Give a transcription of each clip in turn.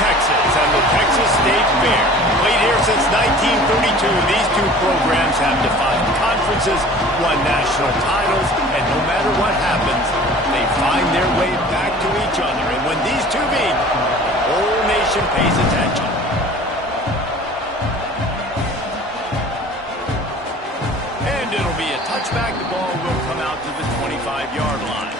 Texas and the Texas State Fair. Played here since 1932, these two programs have defined conferences, won national titles, and no matter what happens, they find their way back to each other. And when these two meet, the whole nation pays attention. And it'll be a touchback. The ball will come out to the 25-yard line.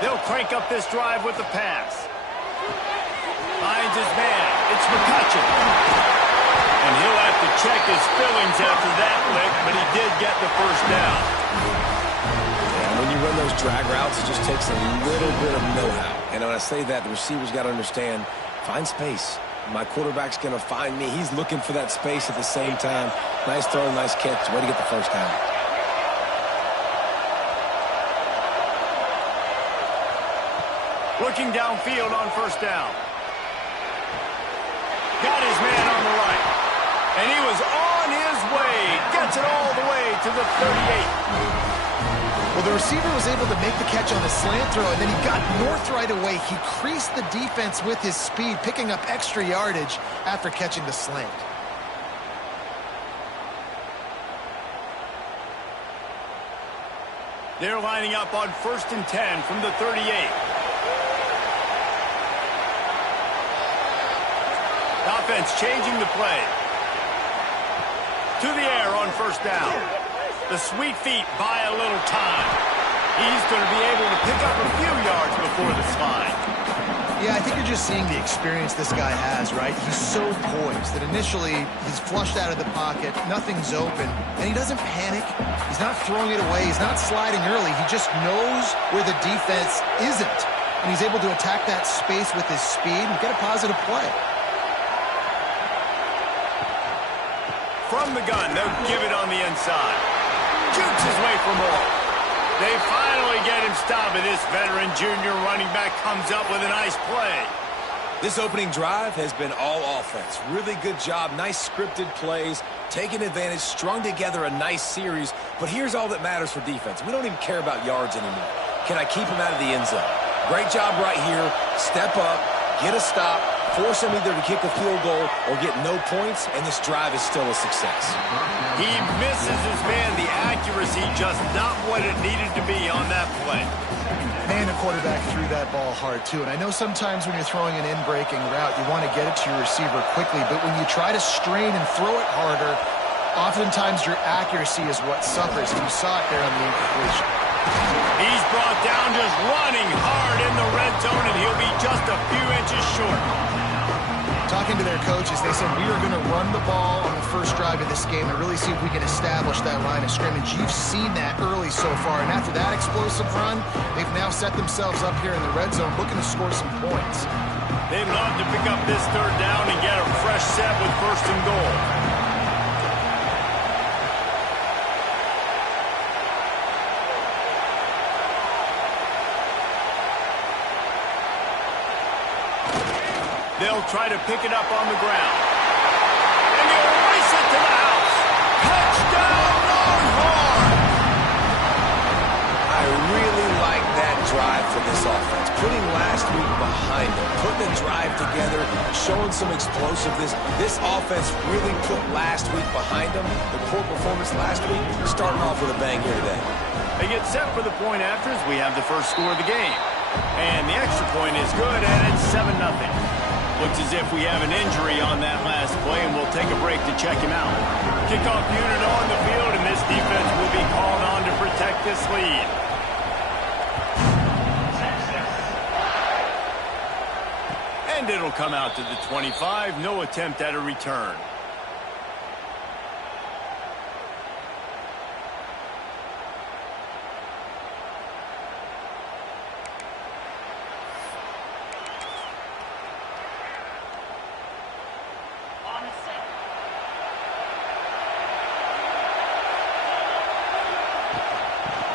They'll crank up this drive with the pass. Finds his man. It's McCutcheon. And he'll have to check his feelings after that lick, but he did get the first down. Yeah, when you run those drag routes, it just takes a little bit of know-how. And when I say that, the receiver's got to understand, find space. My quarterback's going to find me. He's looking for that space at the same time. Nice throw, nice catch. Way to get the first down. Looking downfield on first down. Got his man on the right. And he was on his way. Gets it all the way to the 38. Well, the receiver was able to make the catch on the slant throw, and then he got north right away. He creased the defense with his speed, picking up extra yardage after catching the slant. They're lining up on 1st and 10 from the 38. Offense changing the play. To the air on first down. The sweet feet buy a little time. He's going to be able to pick up a few yards before the slide. Yeah, I think you're just seeing the experience this guy has, right? He's so poised that initially he's flushed out of the pocket, nothing's open, and he doesn't panic. He's not throwing it away. He's not sliding early. He just knows where the defense isn't, and he's able to attack that space with his speed and get a positive play. From the gun, they'll give it on the inside. Jukes his way for more. They finally get him stopped, and this veteran junior running back comes up with a nice play. This opening drive has been all offense. Really good job, nice scripted plays, taking advantage, strung together a nice series. But here's all that matters for defense. We don't even care about yards anymore. Can I keep him out of the end zone? Great job right here. Step up, get a stop, force him either to kick a field goal or get no points, and this drive is still a success. He misses his man. The accuracy just not what it needed to be on that play. Man, the quarterback threw that ball hard, too. And I know sometimes when you're throwing an in-breaking route, you want to get it to your receiver quickly. But when you try to strain and throw it harder, oftentimes your accuracy is what suffers. And you saw it there on the incompletion. He's brought down just running hard in the red zone, and he'll be just a few inches short. Talking to their coaches, they said, we are going to run the ball on the first drive of this game and really see if we can establish that line of scrimmage. You've seen that early so far, and after that explosive run, they've now set themselves up here in the red zone looking to score some points. They'd love to pick up this third down and get a fresh set with 1st and goal. They'll try to pick it up on the ground. And he'll race it to the house. Touchdown, Longhorn! I really like that drive for this offense. Putting last week behind them, putting the drive together, showing some explosiveness. This offense really put last week behind them. The poor performance last week, starting off with a bang here today. They get set for the point after as we have the first score of the game. And the extra point is good, and it's 7-0. Looks as if we have an injury on that last play, and we'll take a break to check him out. Kickoff unit on the field, and this defense will be called on to protect this lead. And it'll come out to the 25. No attempt at a return.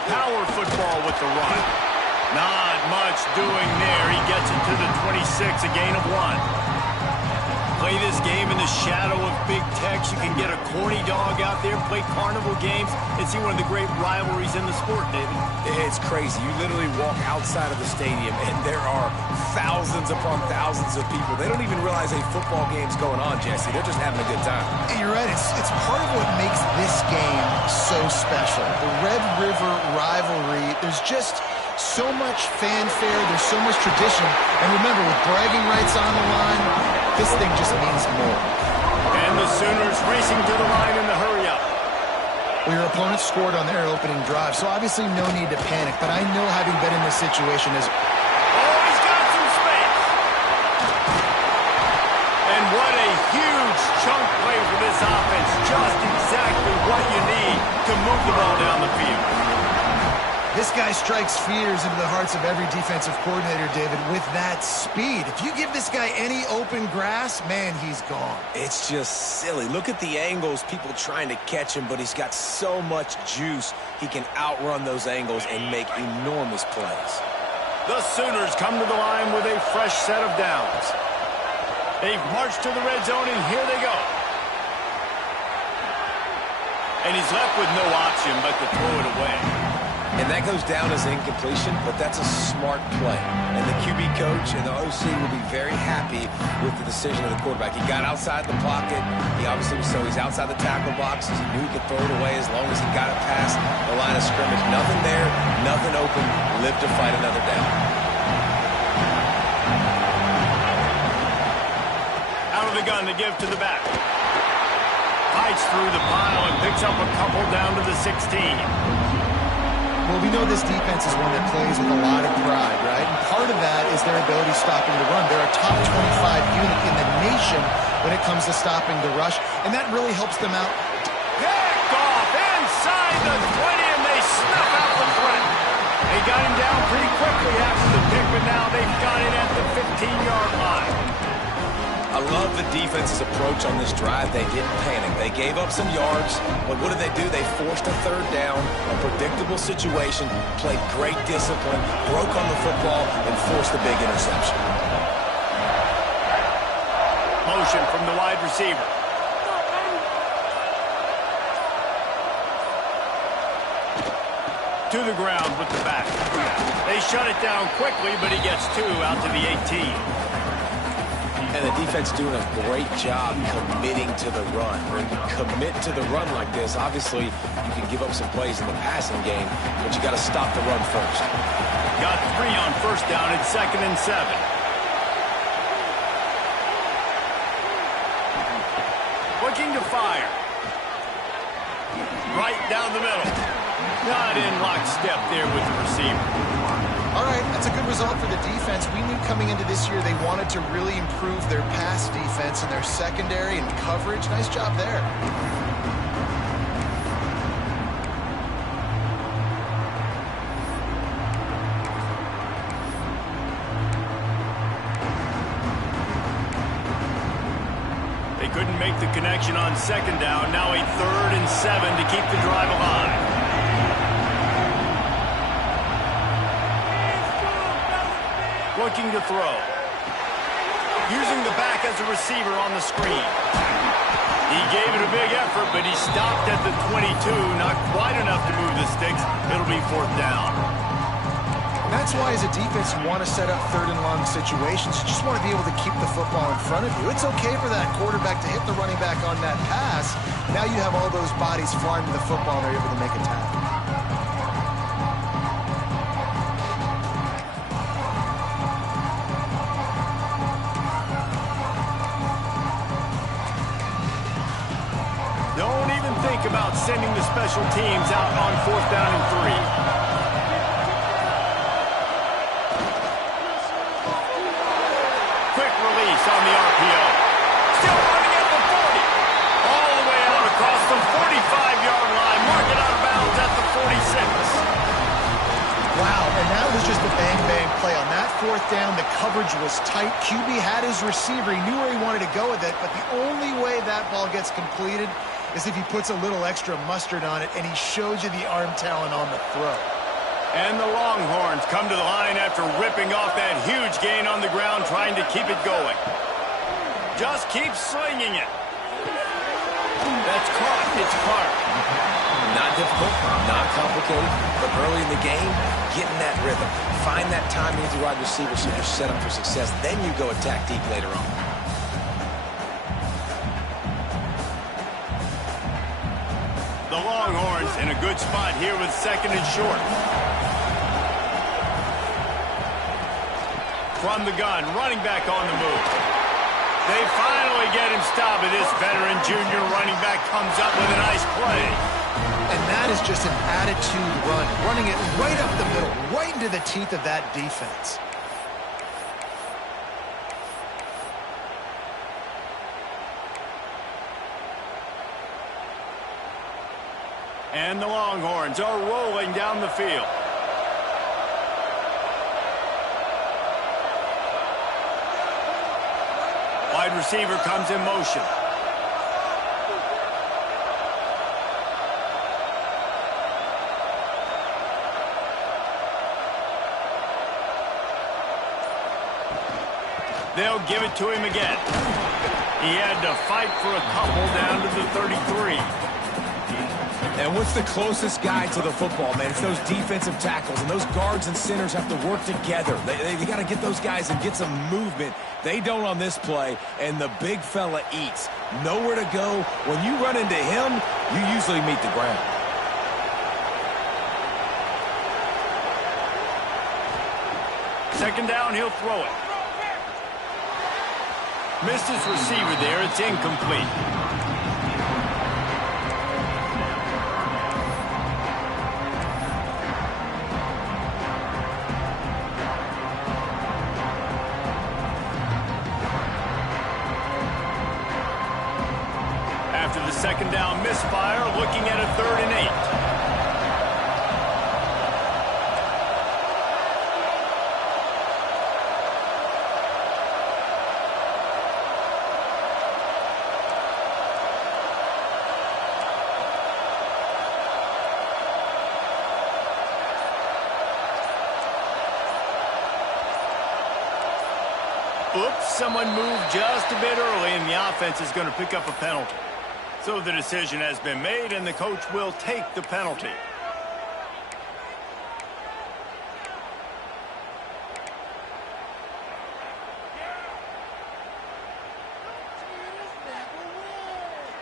Power football with the run. Not much doing there. He gets it to the 26, a gain of 1. Play this game in the shadow of Big Tex. You can get a corny dog out there, play carnival games, and see one of the great rivalries in the sport, David. It's crazy. You literally walk outside of the stadium, and there are thousands upon thousands of people. They don't even realize a football game's going on, Jesse. They're just having a good time. And you're right. It's part of what makes this game so special. The Red River rivalry, there's just so much fanfare. There's so much tradition. And remember, with bragging rights on the line, this thing just means more. And the Sooners racing to the line in the hurry-up. Well, your opponent scored on their opening drive, so obviously no need to panic. But I know, having been in this situation, is... Oh, he's got some space. And what a huge chunk play for this offense. Just exactly what you need to move the ball down the field. This guy strikes fears into the hearts of every defensive coordinator, David, with that speed. If you give this guy any open grass, man, he's gone. It's just silly. Look at the angles, people trying to catch him, but he's got so much juice. He can outrun those angles and make enormous plays. The Sooners come to the line with a fresh set of downs. They've marched to the red zone, and here they go. And he's left with no option but to throw it away. And that goes down as incompletion, but that's a smart play. And the QB coach and the OC will be very happy with the decision of the quarterback. He got outside the pocket. He obviously so he's outside the tackle box. He knew he could throw it away as long as he got it past the line of scrimmage. Nothing there, nothing open. Live to fight another down. Out of the gun to give to the back. Fights through the pile and picks up a couple down to the 16. Well, we know this defense is one that plays with a lot of pride, right? And part of that is their ability stopping the run. They're a top 25 unit in the nation when it comes to stopping the rush, and that really helps them out. Picked off inside the 20, and they snuff out the threat. They got him down pretty quickly after the pick, but now they've got it at the 15-yard line. I love the defense's approach on this drive. They didn't panic. They gave up some yards, but what did they do? They forced a third down, a predictable situation, played great discipline, broke on the football, and forced a big interception. Motion from the wide receiver. To the ground with the back. They shut it down quickly, but he gets 2 out to the 18. And the defense doing a great job committing to the run. When you commit to the run like this, obviously you can give up some plays in the passing game, but you got to stop the run first. Got 3 on first down at 2nd and 7. Looking to fire. Right down the middle. Not in lockstep there with the receiver. All right, that's a good result for the defense. We knew coming into this year they wanted to really improve their pass defense and their secondary and coverage. Nice job there. They couldn't make the connection on 2nd down. Now a 3rd and 7 to keep the drive alive. Looking to throw. Using the back as a receiver on the screen. He gave it a big effort, but he stopped at the 22. Not quite enough to move the sticks. It'll be 4th down. That's why, as a defense, you want to set up 3rd and long situations. You just want to be able to keep the football in front of you. It's okay for that quarterback to hit the running back on that pass. Now you have all those bodies flying to the football, and they're able to make a tackle. Don't even think about sending the special teams out on 4th down and 3. On the RPO. Still running at the 40. All the way out across the 45-yard line. Mark it out of bounds at the 46. Wow, and that was just a bang-bang play. On that 4th down, the coverage was tight. QB had his receiver. He knew where he wanted to go with it, but the only way that ball gets completed is if he puts a little extra mustard on it, and he shows you the arm talent on the throw. And the Longhorns come to the line after ripping off that huge gain on the ground, trying to keep it going. Just keep slinging it. That's caught. It's caught. Not difficult, not complicated, but early in the game, get in that rhythm. Find that timing with your wide receiver so you're set up for success. Then you go attack deep later on. The Longhorns in a good spot here with second and short. From the gun, running back on the move. They finally get him stopped, and this veteran junior running back comes up with a nice play. And that is just an attitude run, running it right up the middle, right into the teeth of that defense. And the Longhorns are rolling down the field. Wide receiver comes in motion. They'll give it to him again. He had to fight for a couple down to the 33. And what's the closest guy to the football, man? It's those defensive tackles, and those guards and centers have to work together. They got to get those guys and get some movement. They don't on this play, and the big fella eats. Nowhere to go. When you run into him, you usually meet the ground. Second down, he'll throw it. Missed his receiver there. It's incomplete. After the second down misfire, looking at a 3rd and 8. Oops, someone moved just a bit early, and the offense is going to pick up a penalty. So the decision has been made, and the coach will take the penalty.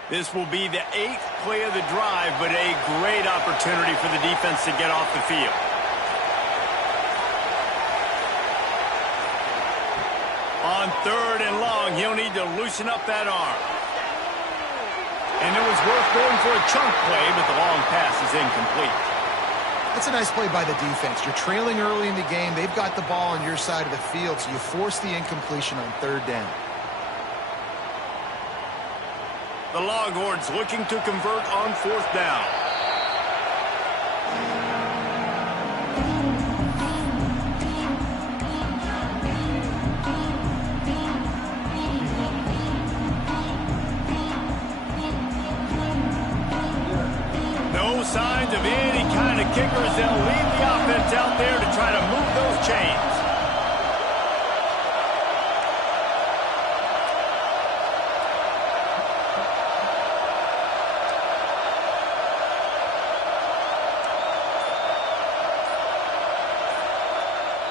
This will be the 8th play of the drive, but a great opportunity for the defense to get off the field. On 3rd and long, he'll need to loosen up that arm. And it was worth going for a chunk play, but the long pass is incomplete. That's a nice play by the defense. You're trailing early in the game. They've got the ball on your side of the field, so you force the incompletion on 3rd down. The Longhorns looking to convert on 4th down. Signs of any kind of kickers. They'll lead the offense out there to try to move those chains.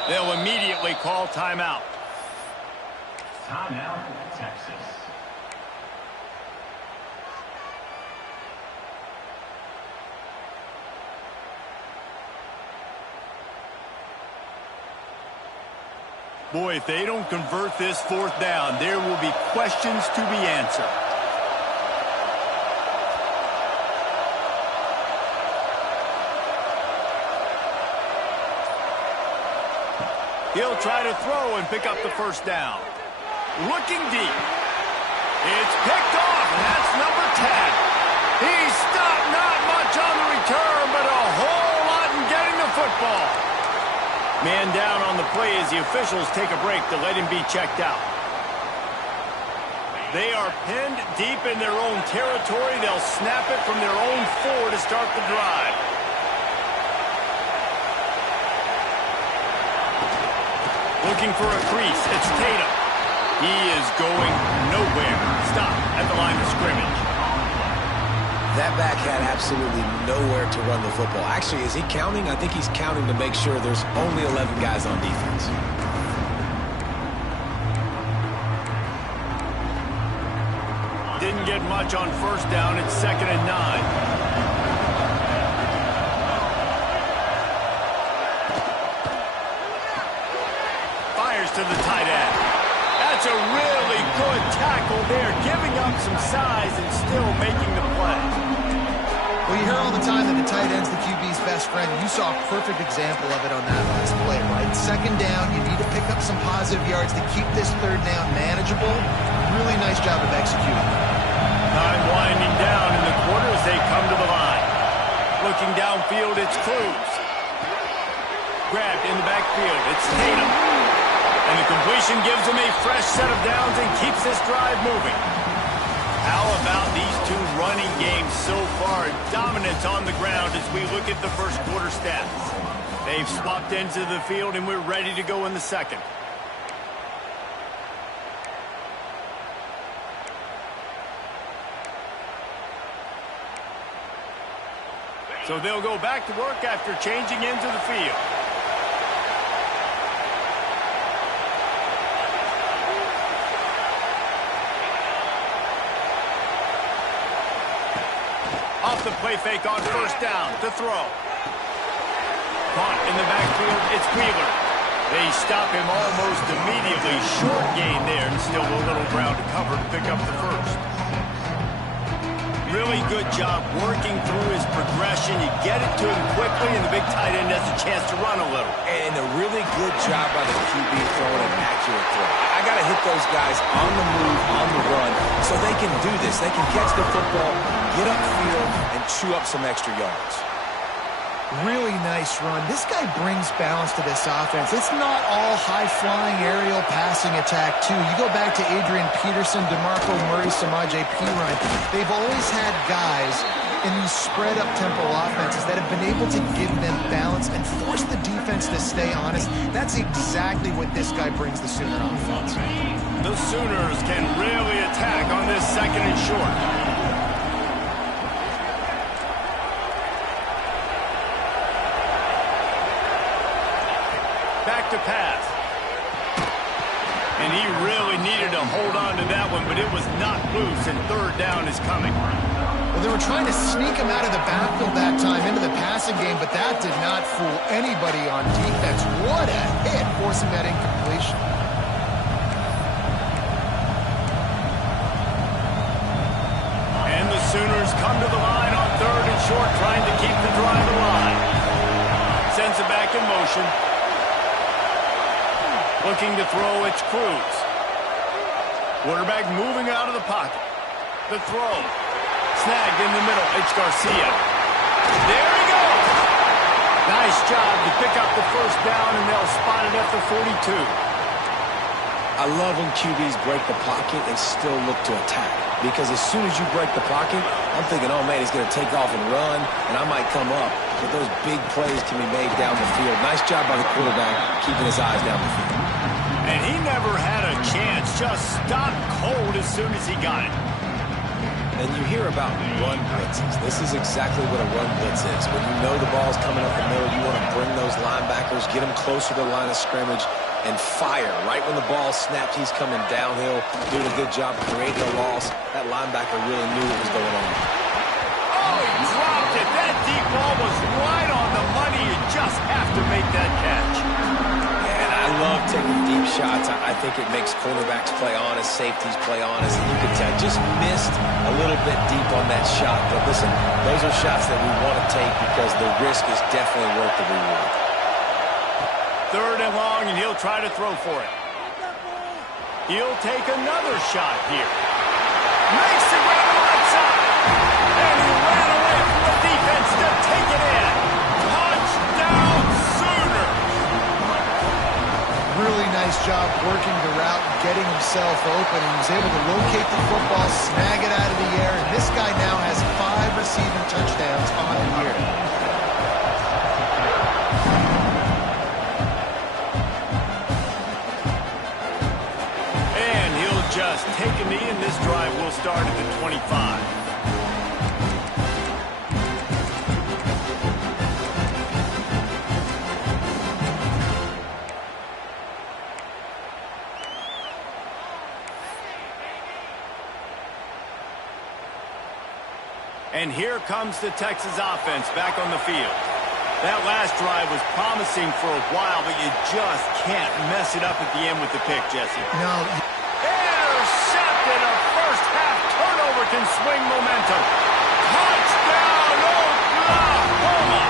They'll immediately call timeout. Timeout, Texas. Boy, if they don't convert this 4th down, there will be questions to be answered. He'll try to throw and pick up the 1st down. Looking deep. It's picked off, and that's number 10. He stopped not much on the return, but a whole lot in getting the football. Man down on the play as the officials take a break to let him be checked out. They are pinned deep in their own territory. They'll snap it from their own 4 to start the drive. Looking for a crease. It's Tatum. He is going nowhere. Stop at the line of scrimmage. That back had absolutely nowhere to run the football. Actually, is he counting? I think he's counting to make sure there's only 11 guys on defense. Didn't get much on first down. It's 2nd and 9. To the tight end. That's a really good tackle there, giving up some size and still making the play. Well, you hear all the time that the tight end's the QB's best friend. You saw a perfect example of it on that last play, right? 2nd down, you need to pick up some positive yards to keep this 3rd down manageable. Really nice job of executing. Time winding down in the quarter as they come to the line. Looking downfield, it's Cruz. Grabbed in the backfield, it's Tatum. And the completion gives him a fresh set of downs and keeps this drive moving. How about these two running games so far? Dominant on the ground as we look at the first quarter stats. They've swapped into the field and we're ready to go in the second. So they'll go back to work after changing into the field. Off the play fake on first down to throw. Punt in the backfield, it's Wheeler. They stop him almost immediately. Short gain there and still a little ground to cover to pick up the first. Really good job working through his progression. You get it to him quickly and the big tight end has a chance to run a little. And a really good job by the QB throwing an accurate throw. I got to hit those guys on the move, on the run, so they can do this. They can catch the football, get upfield, and chew up some extra yards. Really nice run. This guy brings balance to this offense. It's not all high-flying aerial passing attack, too. You go back to Adrian Peterson, DeMarco Murray, Samaje Perine. They've always had guys in these spread-up tempo offenses that have been able to give them balance and force the defense to stay honest. That's exactly what this guy brings the Sooner offense. The Sooners can really attack on this 2nd and short. Back to pass. And he really needed to hold on to that one, but it was not loose, and 3rd down is coming. Well, they were trying to sneak him out of the backfield that time into the passing game, but that did not fool anybody on defense. What a hit, forcing that incompletion. And the Sooners come to the line on 3rd and short, trying to keep the drive alive. Sends it back in motion. Looking to throw, it's Cruz. Quarterback moving out of the pocket. The throw. Snagged in the middle, it's Garcia. There he goes! Nice job to pick up the first down, and they'll spot it at the 42. I love when QBs break the pocket and still look to attack. Because as soon as you break the pocket, I'm thinking, oh man, he's going to take off and run, and I might come up. But those big plays can be made down the field. Nice job by the quarterback, keeping his eyes down the field. And he never had a chance, just stopped cold as soon as he got it. And you hear about run blitzes. This is exactly what a run blitz is. When you know the ball's coming up the middle, you want to bring those linebackers, get them closer to the line of scrimmage, and fire. Right when the ball snapped, he's coming downhill, doing a good job creating a loss. That linebacker really knew what was going on. Oh, he dropped it. That deep ball was right on the money. You just have to make that catch. And I love taking deep shots. I think it makes cornerbacks play honest, safeties play honest. And you can tell, just missed a little bit deep on that shot. But listen, those are shots that we want to take because the risk is definitely worth the reward. 3rd and long, and he'll try to throw for it. He'll take another shot here. Makes it right on the side. And he ran away from the defense to take it in. Touchdown, Sooner. Really nice job working the route and getting himself open. He was able to locate the football, snag it out of the air, and this guy now has 5 receiving touchdowns on the year. And here comes the Texas offense back on the field. That last drive was promising for a while, but you just can't mess it up at the end with the pick, Jesse. No. Intercepted. A first-half turnover can swing momentum. Touchdown, Oklahoma!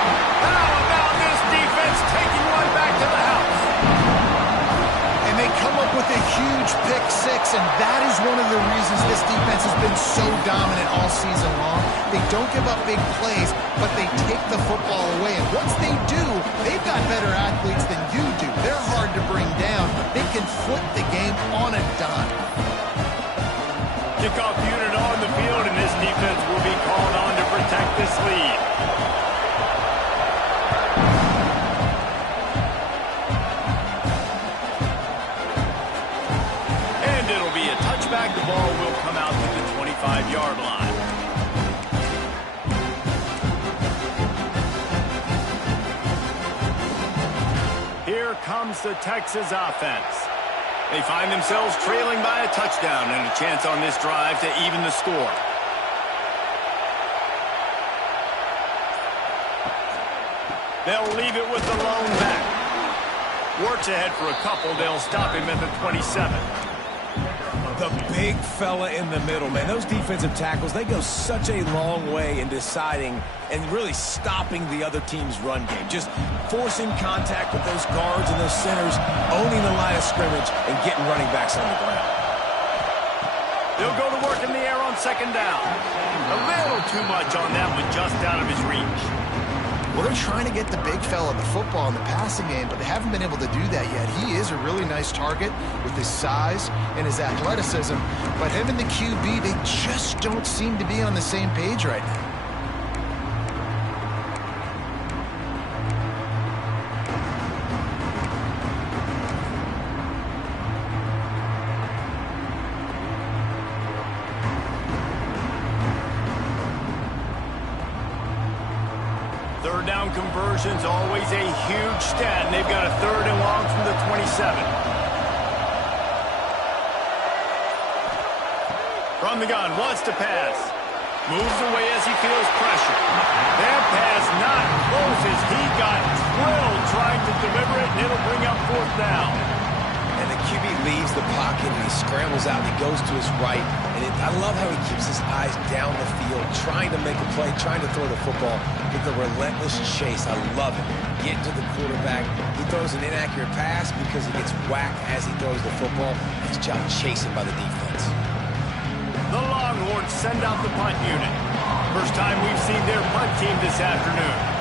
How about this defense taking one back to the house? And they come up with a huge pick six, and that is one of the reasons this defense has been so dominant all season long. They don't give up big plays, but they take the football away. And once they do, they've got better athletes than you do. They're hard to bring down. They can flip the game on a dime. Kickoff unit on the field, and this defense will be called on to protect this lead. And it'll be a touchback. The ball will come out to the 25-yard line. Here comes the Texas offense. They find themselves trailing by a touchdown and a chance on this drive to even the score. They'll leave it with the lone back. Works ahead for a couple. They'll stop him at the 27. The big fella in the middle, man. Those defensive tackles, they go such a long way in deciding and really stopping the other team's run game. Just forcing contact with those guards and those centers, owning the line of scrimmage, and getting running backs on the ground. They'll go to work in the air on second down. A little too much on that one, just out of his reach. Well, they're trying to get the big fella the football in the passing game, but they haven't been able to do that yet. He is a really nice target with his size and his athleticism, but him and the QB, they just don't seem to be on the same page right now. Third down conversion's always a huge stat, and they've got a third and long from the 27. From the gun, wants to pass. Moves away as he feels pressure. That pass not closes. He got drilled trying to deliver it, and it'll bring up fourth down. And the QB leaves the pocket, and he scrambles out, and he goes to his right. And I love how he keeps his eyes down the field, trying to make a play, trying to throw the football with the relentless chase. I love it. Getting to the quarterback. He throws an inaccurate pass because he gets whacked as he throws the football. Nice job chasing by the defense. The Longhorns send out the punt unit. First time we've seen their punt team this afternoon.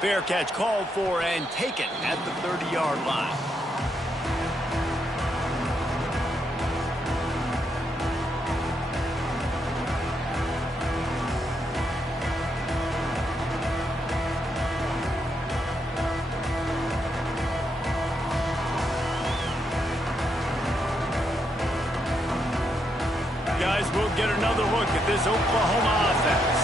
Fair catch called for and taken at the 30-yard line. Guys, we'll get another look at this Oklahoma offense.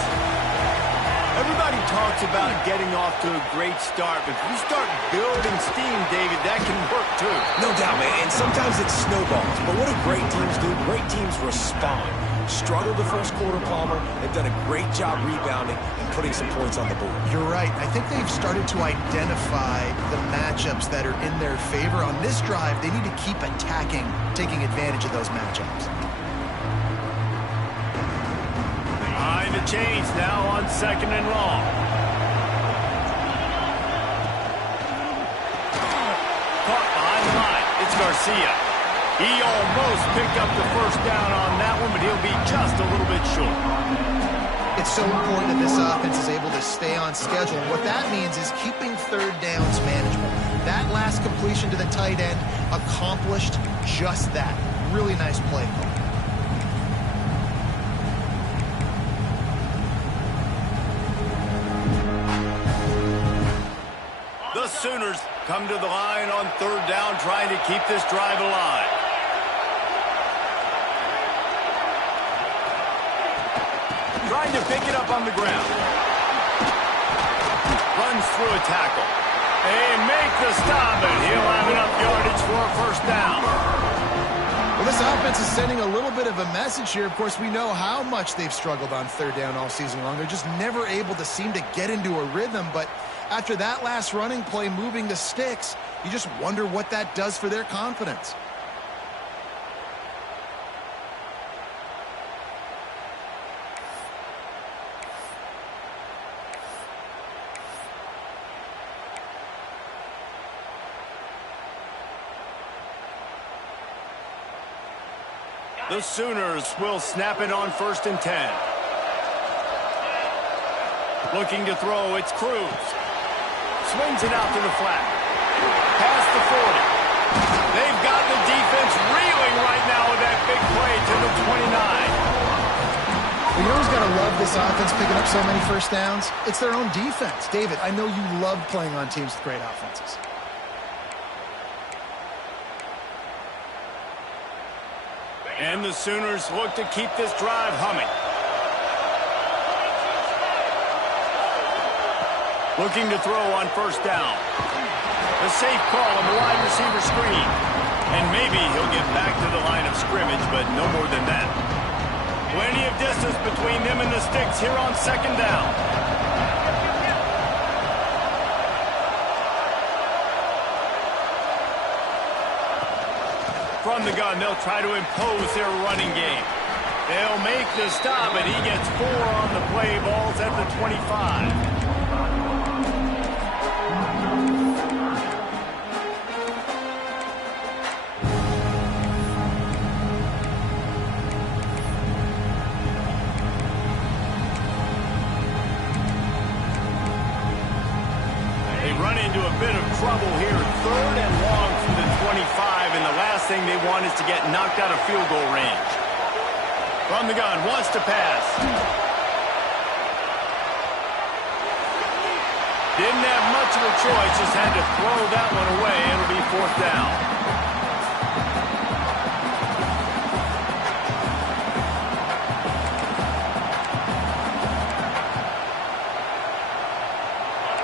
Everybody talks about getting off to a great start, but if you start building steam, David, that can work too. No doubt, man, and sometimes it snowballs. But what do great teams do? Great teams respond. Struggled the first quarter, Palmer. They've done a great job rebounding and putting some points on the board. You're right. I think they've started to identify the matchups that are in their favor. On this drive, they need to keep attacking, taking advantage of those matchups. Behind the chains now on second and long. Caught behind the line. It's Garcia. He almost picked up the first down on that one, but he'll be just a little bit short. It's so important that this offense is able to stay on schedule. And what that means is keeping third downs manageable. That last completion to the tight end accomplished just that. Really nice play call. The Sooners come to the line on third down, trying to keep this drive alive. Trying to pick it up on the ground. Runs through a tackle. They make the stop, and he'll have enough yardage for a first down. this offense is sending a little bit of a message here. Of course, we know how much they've struggled on third down all season long. They're just never able to seem to get into a rhythm. But after that last running play, moving the sticks, you just wonder what that does for their confidence. The Sooners will snap it on 1st and 10. Looking to throw, it's Cruz. Swings it out to the flat. Past the 40. They've got the defense reeling right now with that big play to the 29. Well, you always got to love this offense picking up so many first downs. It's their own defense. David, I know you love playing on teams with great offenses. And the Sooners look to keep this drive humming. Looking to throw on 1st down. The safe call on the wide receiver screen. And maybe he'll get back to the line of scrimmage, but no more than that. Plenty of distance between them and the sticks here on 2nd down. From the gun, they'll try to impose their running game. They'll make the stop, and he gets 4 on the play. Ball's at the 25. They run into a bit of trouble here. 3rd and long from the 25, and the last thing they want is to get knocked out of field goal range. From the gun, wants to pass. Didn't have much of a choice, just had to throw that one away. It'll be 4th down.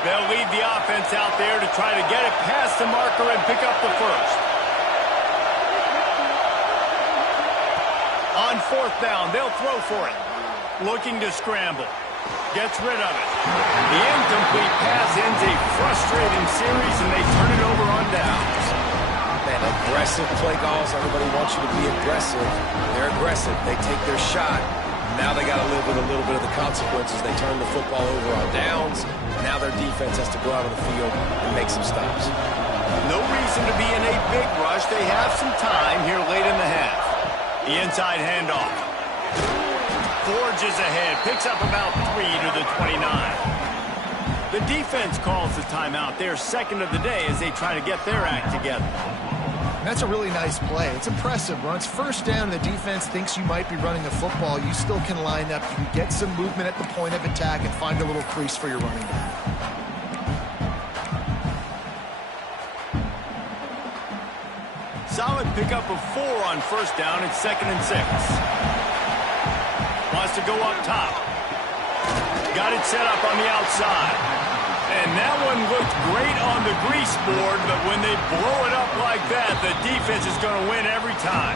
They'll lead the offense out there to try to get it past the marker and pick up the first. On 4th down, they'll throw for it. Looking to scramble. Gets rid of it. The incomplete pass ends a frustrating series, and they turn it over on downs. Man, aggressive play calls. Everybody wants you to be aggressive. They're aggressive. They take their shot. Now they got to live with a little bit of the consequences. They turn the football over on downs. Now their defense has to go out on the field and make some stops. No reason to be in a big rush. They have some time here late in the half. The inside handoff. Forges ahead. Picks up about 3 to the 29. The defense calls the timeout. They're 2nd of the day as they try to get their act together. That's a really nice play. It's impressive. When it's 1st down and the defense thinks you might be running the football, you still can line up. You can get some movement at the point of attack and find a little crease for your running back. Solid pickup of 4 on 1st down. It's 2nd and 6. Wants to go up top. Got it set up on the outside. And that one looked great on the grease board, but when they blow it up like that, the defense is going to win every time.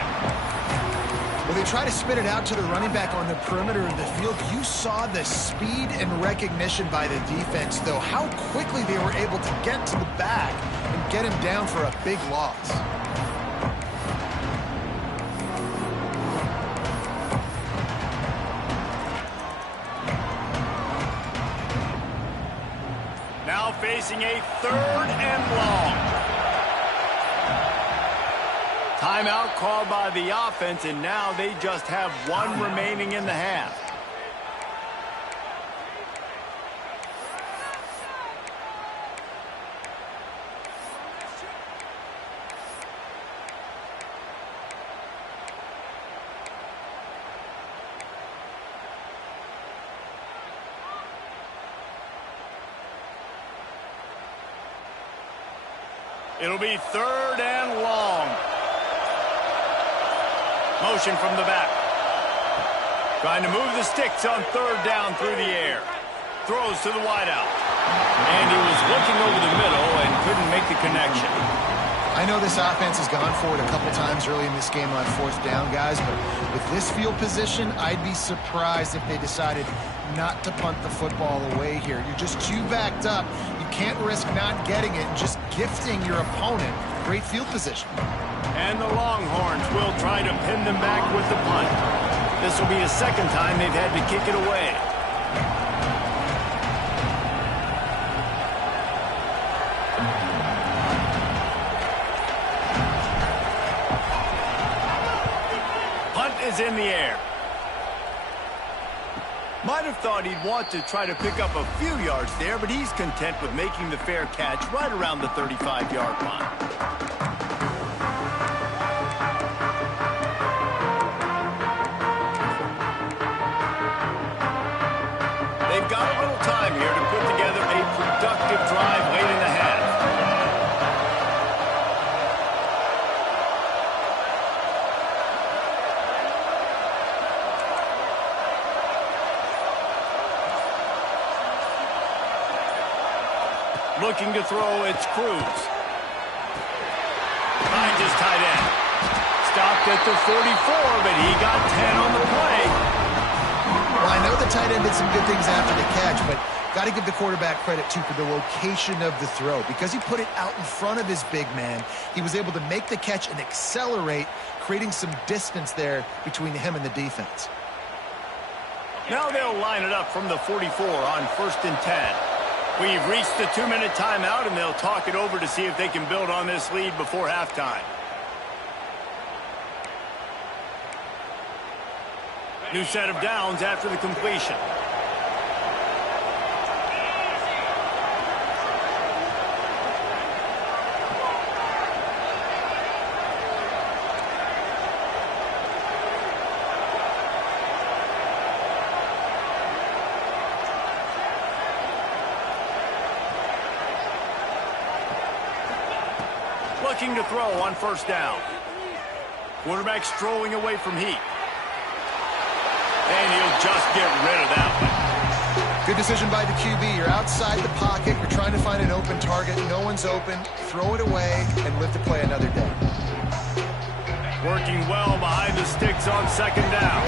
Well, they try to spit it out to the running back on the perimeter of the field. You saw the speed and recognition by the defense, though, how quickly they were able to get to the back and get him down for a big loss. Now facing a 3rd and long. Timeout called by the offense, and now they just have 1 remaining in the half. It'll be 3rd and long. Motion from the back. Trying to move the sticks on 3rd down through the air. Throws to the wideout. And he was looking over the middle and couldn't make the connection. I know this offense has gone for it a couple times early in this game on fourth down, guys, but with this field position, I'd be surprised if they decided not to punt the football away here. You're just too backed up. You can't risk not getting it and just gifting your opponent great field position. And the Longhorns will try to pin them back with the punt. This will be the second time they've had to kick it away. Punt is in the air. Might have thought he'd want to try to pick up a few yards there, but he's content with making the fair catch right around the 35-yard line. They've got a little time here to put together a productive drive late in the half. Looking to throw, it's Cruz. Finds his tight end. Stopped at the 44, but he got 10 on the play. Well, I know the tight end did some good things after the catch, but got to give the quarterback credit, too, for the location of the throw. Because he put it out in front of his big man, he was able to make the catch and accelerate, creating some distance there between him and the defense. Now they'll line it up from the 44 on 1st and 10. We've reached the 2-minute timeout, and they'll talk it over to see if they can build on this lead before halftime. New set of downs after the completion. Looking to throw on 1st down. Quarterback strolling away from Heat. And he'll just get rid of that one. Good decision by the QB. You're outside the pocket. You're trying to find an open target. No one's open. Throw it away and live to play another day. Working well behind the sticks on 2nd down.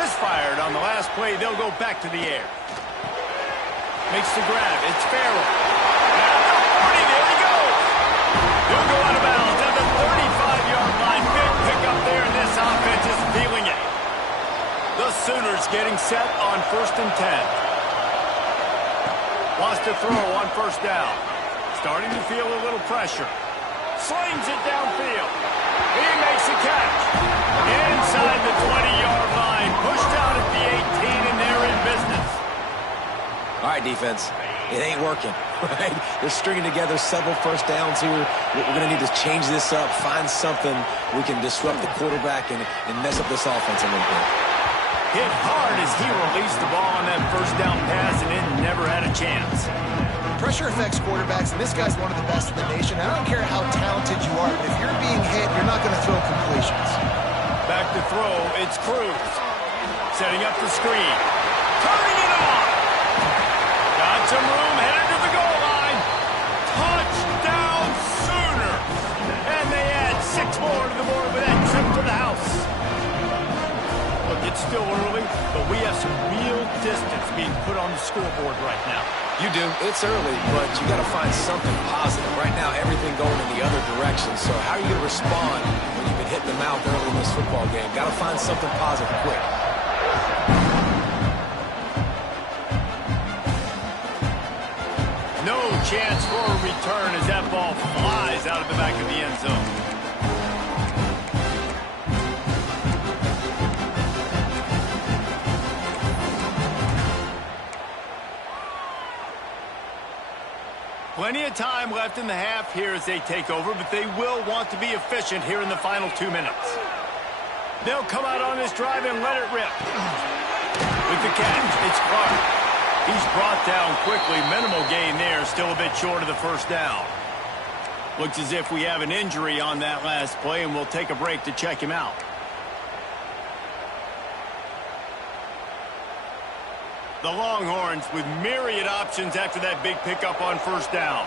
Misfired on the last play. They'll go back to the air. Makes the grab. It's Farrell. There he goes. He'll go out of bounds at the 35-yard line. Big pickup there, and this offense is feeling it. The Sooners getting set on 1st and 10. Wants to throw on 1st down. Starting to feel a little pressure. Slings it downfield. He makes a catch. Inside the 20-yard line. Pushed out at the 18, and they're in business. All right, defense. It ain't working, right? They're stringing together several 1st downs here. We're going to need to change this up, find something we can disrupt the quarterback and mess up this offense a little bit. Hit hard as he released the ball on that 1st down pass, and it never had a chance. Pressure affects quarterbacks, and this guy's one of the best in the nation. I don't care how talented you are, but if you're being hit, you're not going to throw completions. Back to throw, it's Cruz. Setting up the screen. Turning it on. Got some room, headed to the goal line. Touchdown Sooner. And they add 6 more to the board with that trip to the house. Look, it's still early, but we have some real distance being put on the scoreboard right now. You do. It's early, but you got to find something positive. Right now, everything going in the other direction. So how are you going to respond when you've been hitting the mouth early in this football game? Got to find something positive quick. No chance for a return as that ball flies out of the back of the end zone. Plenty of time left in the half here as they take over, but they will want to be efficient here in the final 2 minutes. They'll come out on this drive and let it rip. With the catch, it's Clark. He's brought down quickly. Minimal gain there, still a bit short of the 1st down. Looks as if we have an injury on that last play, and we'll take a break to check him out. The Longhorns with myriad options after that big pickup on 1st down.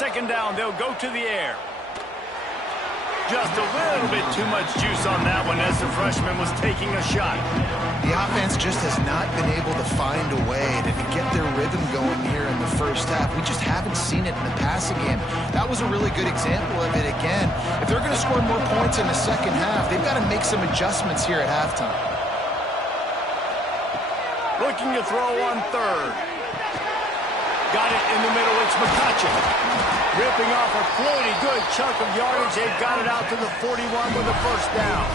second down, they'll go to the air. Just a little bit too much juice on that one as the freshman was taking a shot. The offense just has not been able to find a way to get their rhythm going here in the first half. We just haven't seen it in the passing game. That was a really good example of it again. If they're going to score more points in the second half, they've got to make some adjustments here at halftime. Looking to throw on third. Got it in the middle. It's McCutcheon. Ripping off a pretty good chunk of yardage. They've got it out to the 41 with a first down.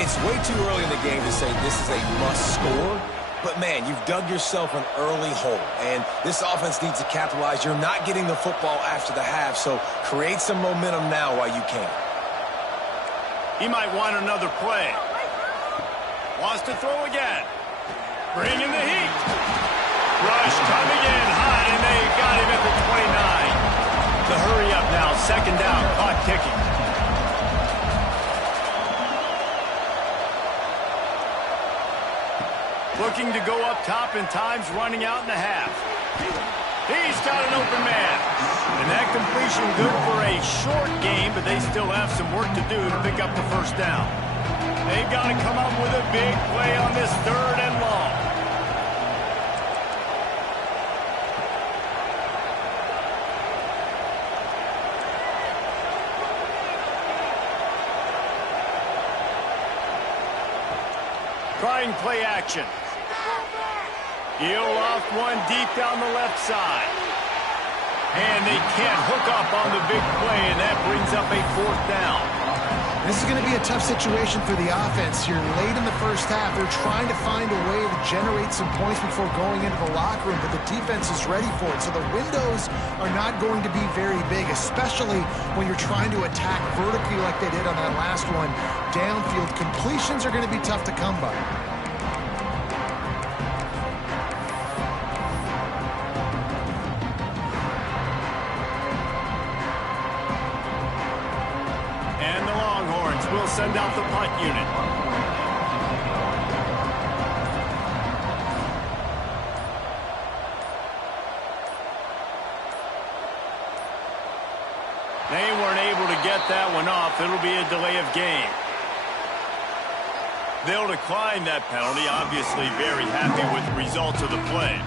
It's way too early in the game to say this is a must score. But, man, you've dug yourself an early hole. And this offense needs to capitalize. You're not getting the football after the half, so create some momentum now while you can. He might want another play. Wants to throw again. Bringing the heat. Rush coming in hot, and they got him at the 29. The hurry up now, second down, clock ticking. Looking to go up top, and time's running out in the half. He's got an open man. And that completion good for a short game, but they still have some work to do to pick up the first down. They've got to come up with a big play on this third and long. Trying play action. He'll off one deep down the left side. And they can't hook up on the big play, and that brings up a fourth down. This is going to be a tough situation for the offense here. Late in the first half, they're trying to find a way to generate some points before going into the locker room, but the defense is ready for it. So the windows are not going to be very big, especially when you're trying to attack vertically like they did on that last one. Downfield completions are going to be tough to come by. Will send out the punt unit. They weren't able to get that one off. It'll be a delay of game. They'll decline that penalty. Obviously very happy with the results of the play.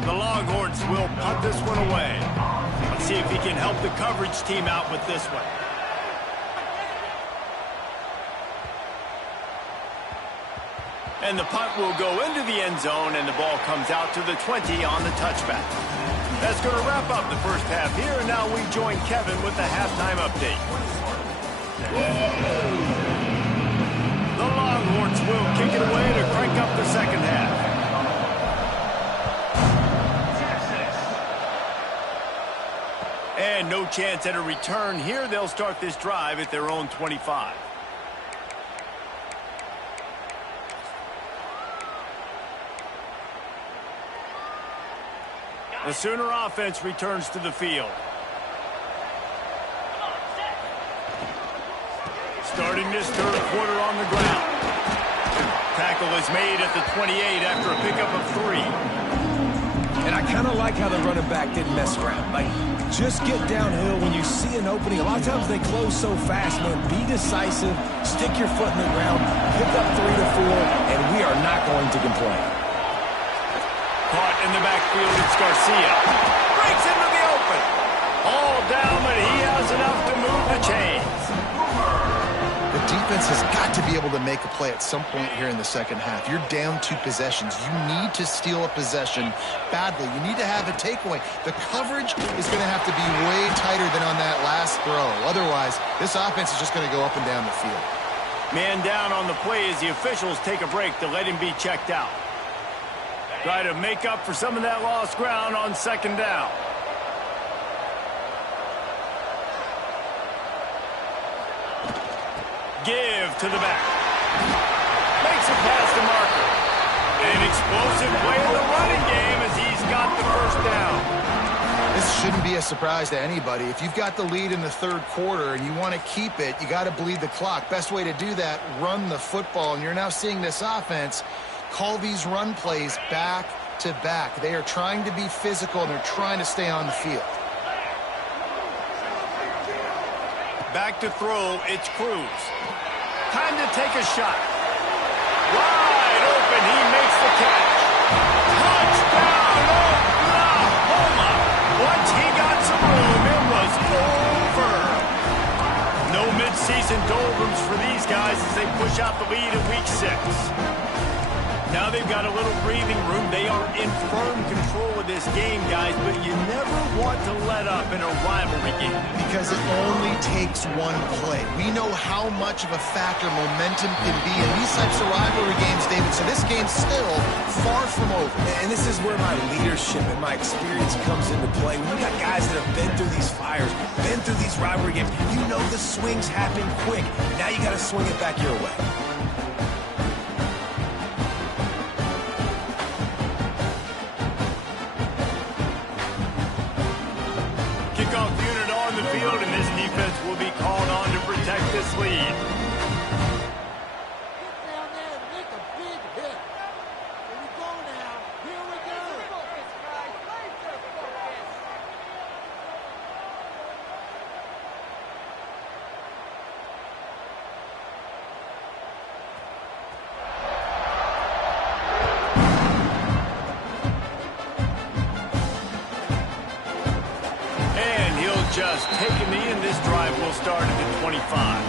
The Longhorns will punt this one away. Let's see if he can help the coverage team out with this one. And the punt will go into the end zone, and the ball comes out to the 20 on the touchback. That's going to wrap up the first half here, and now we join Kevin with the halftime update. The Longhorns will kick it away to crank up the second half. And no chance at a return here. They'll start this drive at their own 25. The Sooner offense returns to the field. Starting this third quarter on the ground. Tackle is made at the 28 after a pickup of 3. And I kind of like how the running back didn't mess around. Like, just get downhill when you see an opening. A lot of times they close so fast, man. Be decisive, stick your foot in the ground, pick up 3 to 4, and we are not going to complain. Caught in the backfield, it's Garcia. Breaks into the open. All down, but he has enough to move the chains. The defense has got to be able to make a play at some point here in the second half. You're down 2 possessions. You need to steal a possession badly. You need to have a takeaway. The coverage is going to have to be way tighter than on that last throw. Otherwise, this offense is just going to go up and down the field. Man down on the play as the officials take a break to let him be checked out. Try to make up for some of that lost ground on second down. Give to the back. Makes it past the marker. An explosive play in the running game as he's got the first down. This shouldn't be a surprise to anybody. If you've got the lead in the third quarter and you want to keep it, you got to bleed the clock. Best way to do that, run the football. And you're now seeing this offense call these run plays back to back. They are trying to be physical, and they're trying to stay on the field. Back to throw, it's Cruz. Time to take a shot. Wide open, he makes the catch. Touchdown, Oklahoma! Once he got some room, it was over. No midseason doldrums for these guys as they push out the lead in Week 6. Now they've got a little breathing room. They are in firm control of this game, guys, but you never want to let up in a rivalry game. Because it only takes one play. We know how much of a factor momentum can be in these types of rivalry games, David, so this game's still far from over. And this is where my leadership and my experience comes into play. When we got guys that have been through these fires, been through these rivalry games, you know the swings happen quick. Now you got to swing it back your way. Kickoff unit on the field, and this defense will be called on to protect this lead. Get down there and make a big hit. Here we go now. Here we go. Focus, guys. Laser focus. And he'll just take a knee, and this drive will start at the 25.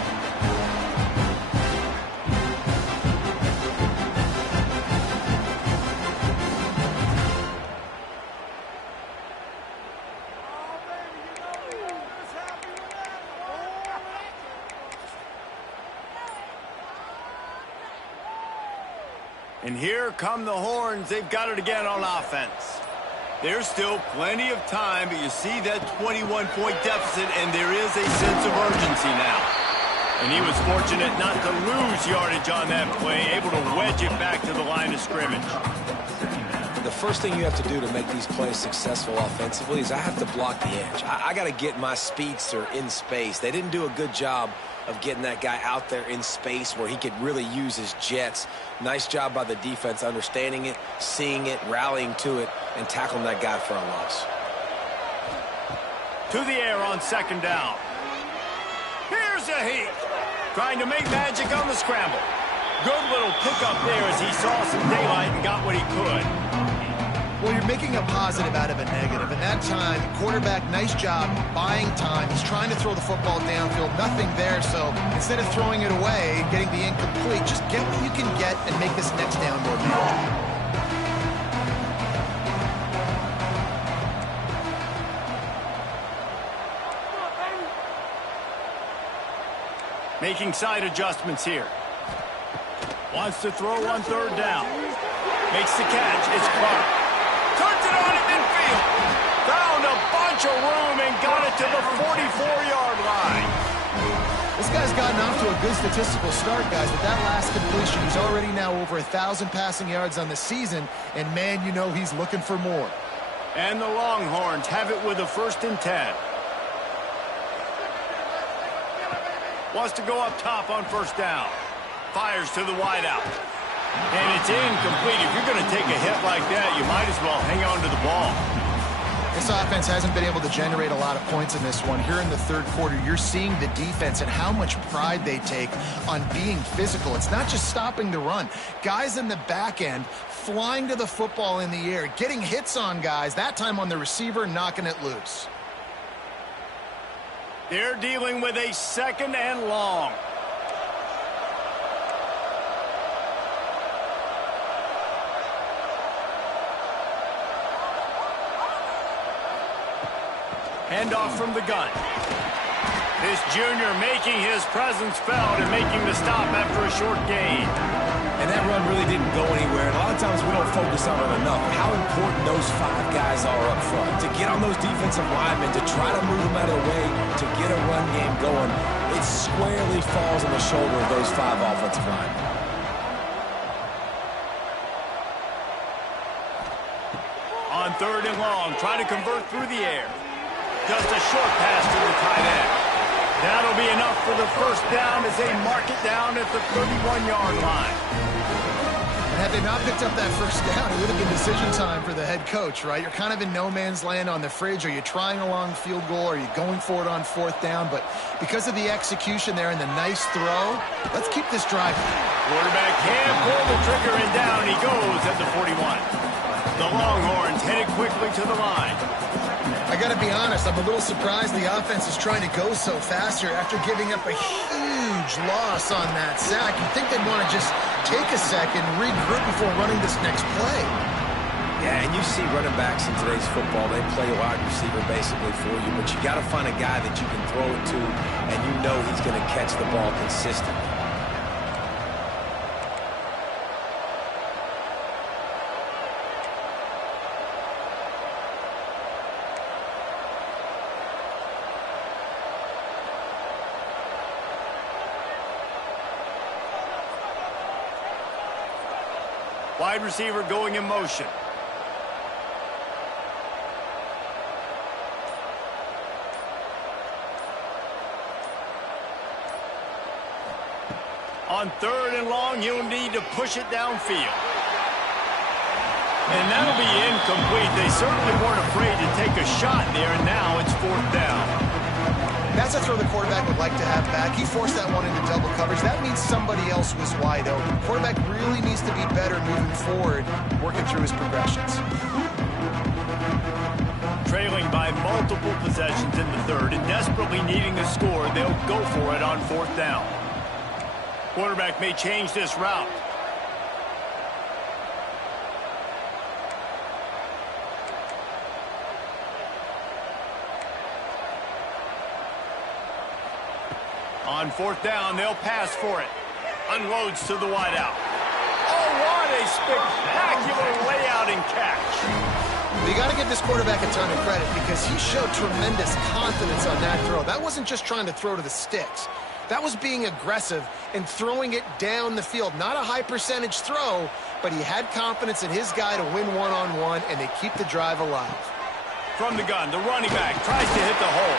And here come the horns. They've got it again on offense. There's still plenty of time, but you see that 21-point deficit, and there is a sense of urgency now. And he was fortunate not to lose yardage on that play, able to wedge it back to the line of scrimmage. The first thing you have to do to make these plays successful offensively is I have to block the edge. I got to get my speedster in space. They didn't do a good job of getting that guy out there in space where he could really use his jets. Nice job by the defense understanding it, seeing it, rallying to it, and tackling that guy for a loss. To the air on second down. Here's a heat. Trying to make magic on the scramble. Good little pickup there as he saw some daylight and got what he could. Well, you're making a positive out of a negative. And that time, quarterback, nice job buying time. He's trying to throw the football downfield. Nothing there. So instead of throwing it away, getting the incomplete, just get what you can get and make this next down more manageable. Making side adjustments here. Wants to throw on third down. Makes the catch. It's Clark. Turns it on at midfield. Found a bunch of room and got it to the 44-yard line. This guy's gotten off to a good statistical start, guys. With that last completion, he's already now over 1,000 passing yards on the season. And, man, you know he's looking for more. And the Longhorns have it with a 1st and 10. Wants to go up top on first down. Fires to the wideout. And it's incomplete. If you're going to take a hit like that, you might as well hang on to the ball. This offense hasn't been able to generate a lot of points in this one. Here in the third quarter, you're seeing the defense and how much pride they take on being physical. It's not just stopping the run. Guys in the back end flying to the football in the air, getting hits on guys, that time on the receiver, knocking it loose. They're dealing with a 2nd and long. Handoff from the gun. This junior making his presence felt and making the stop after a short gain. And that run really didn't go anywhere. And a lot of times we don't focus on it enough. How important those 5 guys are up front. To get on those defensive linemen, to try to move them out of the way, to get a run game going, it squarely falls on the shoulder of those 5 offensive linemen. On 3rd and long, try to convert through the air. Just a short pass to the tight end. That'll be enough for the first down as they mark it down at the 31-yard line. And had they not picked up that first down, it would have been decision time for the head coach, right? You're kind of in no man's land on the fridge. Are you trying a long field goal? Are you going for it on fourth down? But because of the execution there and the nice throw, let's keep this drive. Quarterback can't pull the trigger, and down he goes at the 41. The Longhorns headed quickly to the line. I got to be honest, I'm a little surprised the offense is trying to go so fast here after giving up a huge loss on that sack. You'd think they'd want to just take a second, regroup before running this next play. Yeah, and you see running backs in today's football, they play wide receiver basically for you, but you got to find a guy that you can throw it to, and you know he's going to catch the ball consistently. Wide receiver going in motion. On third and long, you'll need to push it downfield. And that'll be incomplete. They certainly weren't afraid to take a shot there, and now it's fourth down. That's a throw the quarterback would like to have back. He forced that one into double coverage. That means somebody else was wide open. The quarterback really needs to be better moving forward, working through his progressions. Trailing by multiple possessions in the third and desperately needing to score, they'll go for it on fourth down. Quarterback may change this route. On fourth down, they'll pass for it. Unloads to the wideout. Oh, what a spectacular layout and catch. You got to give this quarterback a ton of credit because he showed tremendous confidence on that throw. That wasn't just trying to throw to the sticks. That was being aggressive and throwing it down the field. Not a high percentage throw, but he had confidence in his guy to win one-on-one, and they keep the drive alive. From the gun, the running back tries to hit the hole.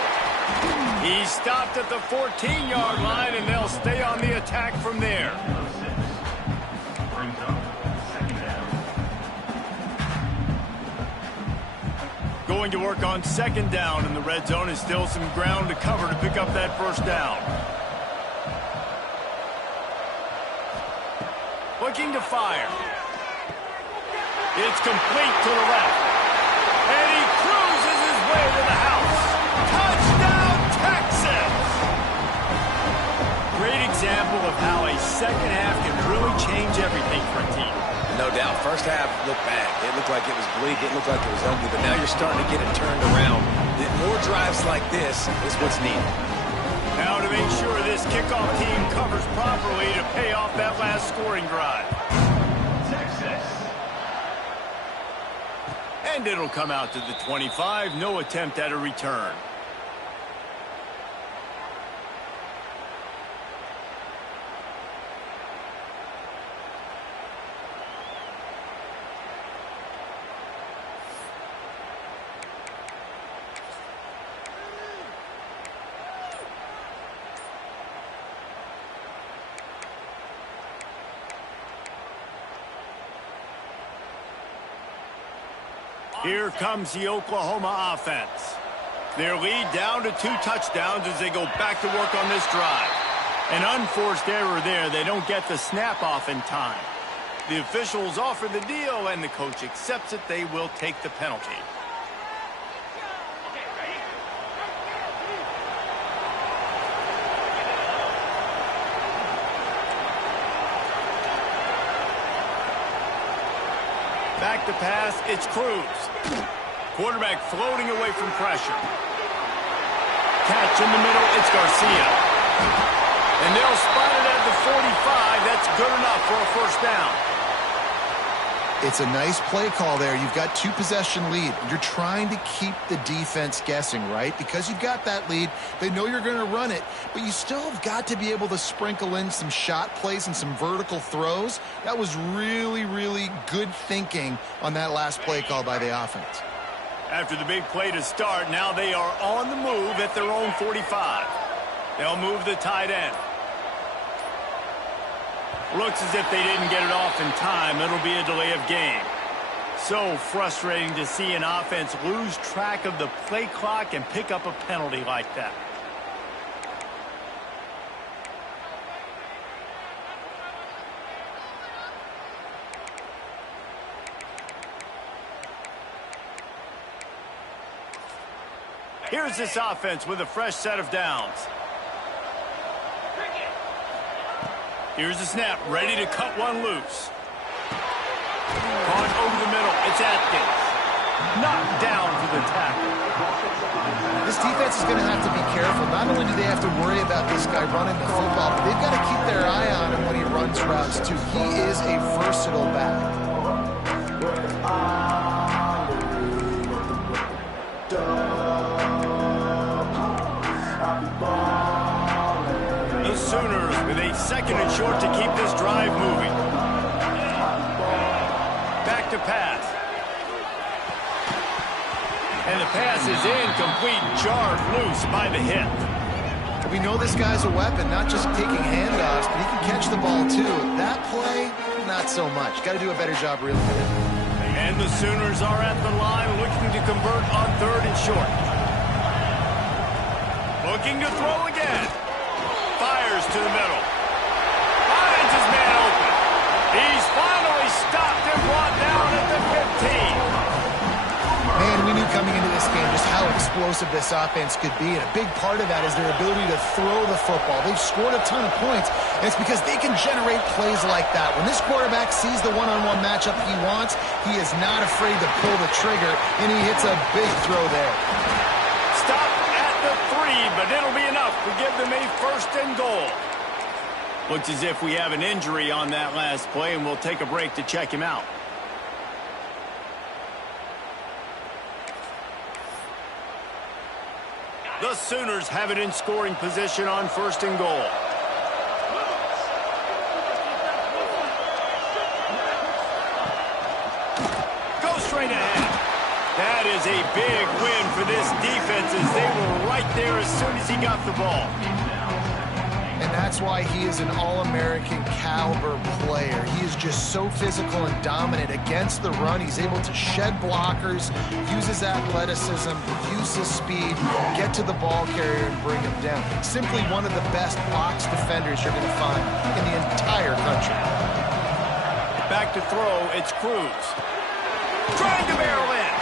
He stopped at the 14-yard line, and they'll stay on the attack from there. Going to work on second down, and the red zone is still some ground to cover to pick up that first down. Looking to fire. It's complete to the left. And he cruises his way to the house. Touchdown, Texas! Great example of how a second half can really change everything for a team. No doubt. First half looked bad. It looked like it was bleak. It looked like it was ugly. But now you're starting to get it turned around. More drives like this is what's needed. Now to make sure this kickoff team covers properly to pay off that last scoring drive. Texas. And it'll come out to the 25. No attempt at a return. Here comes the Oklahoma offense. Their lead down to 2 touchdowns as they go back to work on this drive. An unforced error there. They don't get the snap off in time. The officials offer the deal, and the coach accepts it. They will take the penalty. Back to pass, it's Cruz. Quarterback floating away from pressure. Catch in the middle, it's Garcia. And they'll spot it at the 45. That's good enough for a first down. It's a nice play call there. You've got 2-possession lead. You're trying to keep the defense guessing, right? Because you've got that lead, they know you're going to run it, but you still have got to be able to sprinkle in some shot plays and some vertical throws. That was really, really good thinking on that last play call by the offense. After the big play to start, now they are on the move at their own 45. They'll move the tight end. Looks as if they didn't get it off in time. It'll be a delay of game. So frustrating to see an offense lose track of the play clock and pick up a penalty like that. Here's this offense with a fresh set of downs. Here's the snap, ready to cut one loose. Caught over the middle, it's Atkins. Knocked down for the tackle. This defense is going to have to be careful. Not only do they have to worry about this guy running the football, but they've got to keep their eye on him when he runs routes, too. He is a versatile back. The Sooners with a second and short to keep this drive moving. Back to pass. And the pass is incomplete, jarred loose by the hit. We know this guy's a weapon, not just taking handoffs, but he can catch the ball too. That play, not so much. Got to do a better job reeling it in. And the Sooners are at the line looking to convert on third and short. Looking to throw again. Fires to the middle. Finds his man open. He's finally stopped and brought down at the 15. Man, we knew coming into this game just how explosive this offense could be, and a big part of that is their ability to throw the football. They've scored a ton of points, and it's because they can generate plays like that. When this quarterback sees the one-on-one matchup he wants, he is not afraid to pull the trigger, and he hits a big throw there. Stop at the 3, but it'll be enough to give them a first and goal. Looks as if we have an injury on that last play, and we'll take a break to check him out. The Sooners have it in scoring position on first and goal. Go straight ahead. That is a big win for this defense as they were right there as soon as he got the ball. And that's why he is an All-American caliber player. He is just so physical and dominant against the run. He's able to shed blockers, use his athleticism, use his speed, get to the ball carrier and bring him down. Simply one of the best box defenders you're going to find in the entire country. Back to throw, it's Cruz. Trying to barrel in.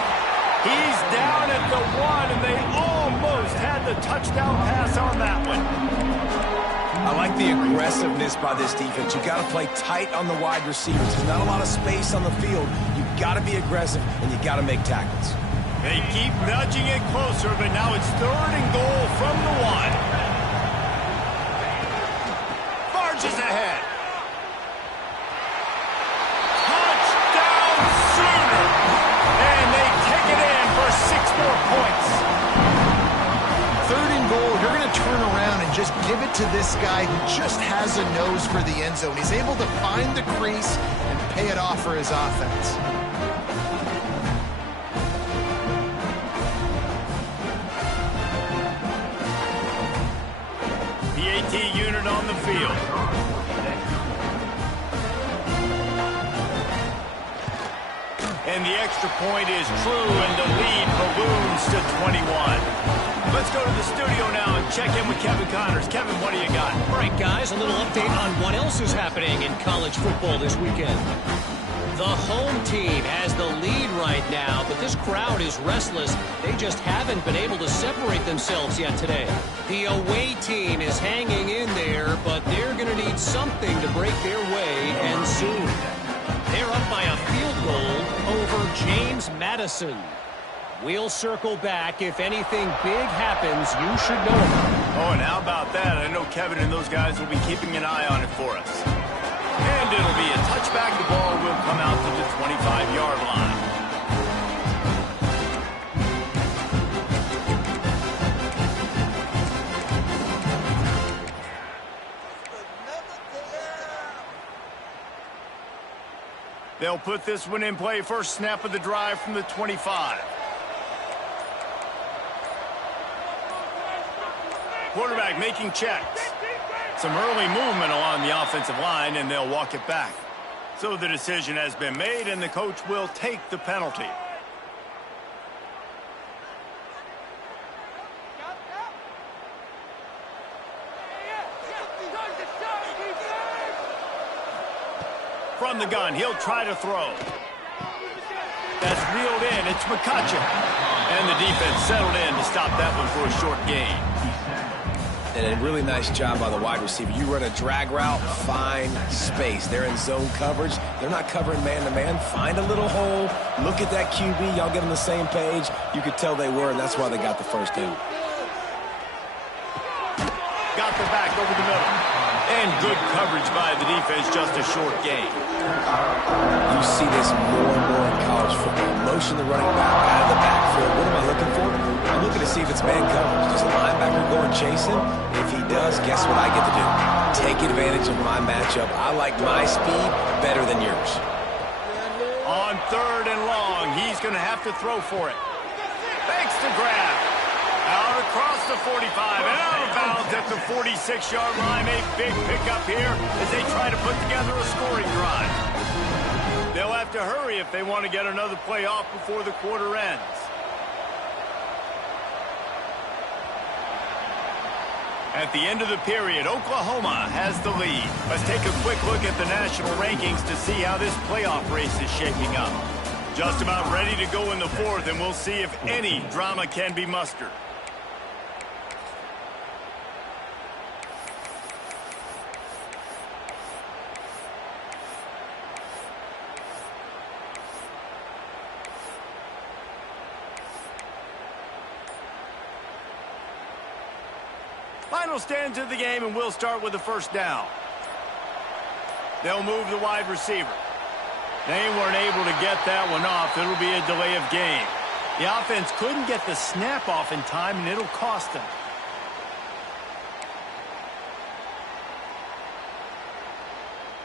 He's down at the 1, and they almost had the touchdown pass on that one. I like the aggressiveness by this defense. You've got to play tight on the wide receivers. There's not a lot of space on the field. You've got to be aggressive, and you've got to make tackles. They keep nudging it closer, but now it's third and goal from the 1. Barges ahead. Touchdown Sooner! And they take it in for 6 more points. Third and goal, you're going to turn around and just give it to this guy who just has a nose for the end zone. He's able to find the crease and pay it off for his offense. The AT unit on the field. And the extra point is true, and the lead balloons to 21. Let's go to the studio now and check in with Kevin Connors. Kevin, what do you got? All right, guys, a little update on what else is happening in college football this weekend. The home team has the lead right now, but this crowd is restless. They just haven't been able to separate themselves yet today. The away team is hanging in there, but they're going to need something to break their way, and soon. They're up by a field goal over James Madison. We'll circle back. If anything big happens, you should know about it. Oh, and how about that? I know Kevin and those guys will be keeping an eye on it for us. And it'll be a touchback. The ball will come out to the 25-yard line. They'll put this one in play. First snap of the drive from the 25. Quarterback making checks. Some early movement along the offensive line, and they'll walk it back. So the decision has been made, and the coach will take the penalty. From the gun, he'll try to throw. That's reeled in. It's McCutcheon. And the defense settled in to stop that one for a short gain. And a really nice job by the wide receiver. You run a drag route, find space. They're in zone coverage. They're not covering man-to-man. Find a little hole. Look at that QB. Y'all get on the same page. You could tell they were, and that's why they got the first down. Got the back over the middle. And good coverage by the defense, just a short gain. You see this more and more in college football. Motion the running back out of the backfield. What am I looking for? I'm looking to see if it's man coverage. Does the linebacker go and chase him? If he does, guess what I get to do? Take advantage of my matchup. I like my speed better than yours. On 3rd and long, he's going to have to throw for it. Fakes the grab. Out across the 45 and out of bounds at the 46-yard line. A big pickup here as they try to put together a scoring drive. They'll have to hurry if they want to get another play off before the quarter ends. At the end of the period, Oklahoma has the lead. Let's take a quick look at the national rankings to see how this playoff race is shaping up. Just about ready to go in the 4th, and we'll see if any drama can be mustered. Final stands of the game, and we'll start with the first down. They'll move the wide receiver. They weren't able to get that one off. It'll be a delay of game. The offense couldn't get the snap off in time, and it'll cost them.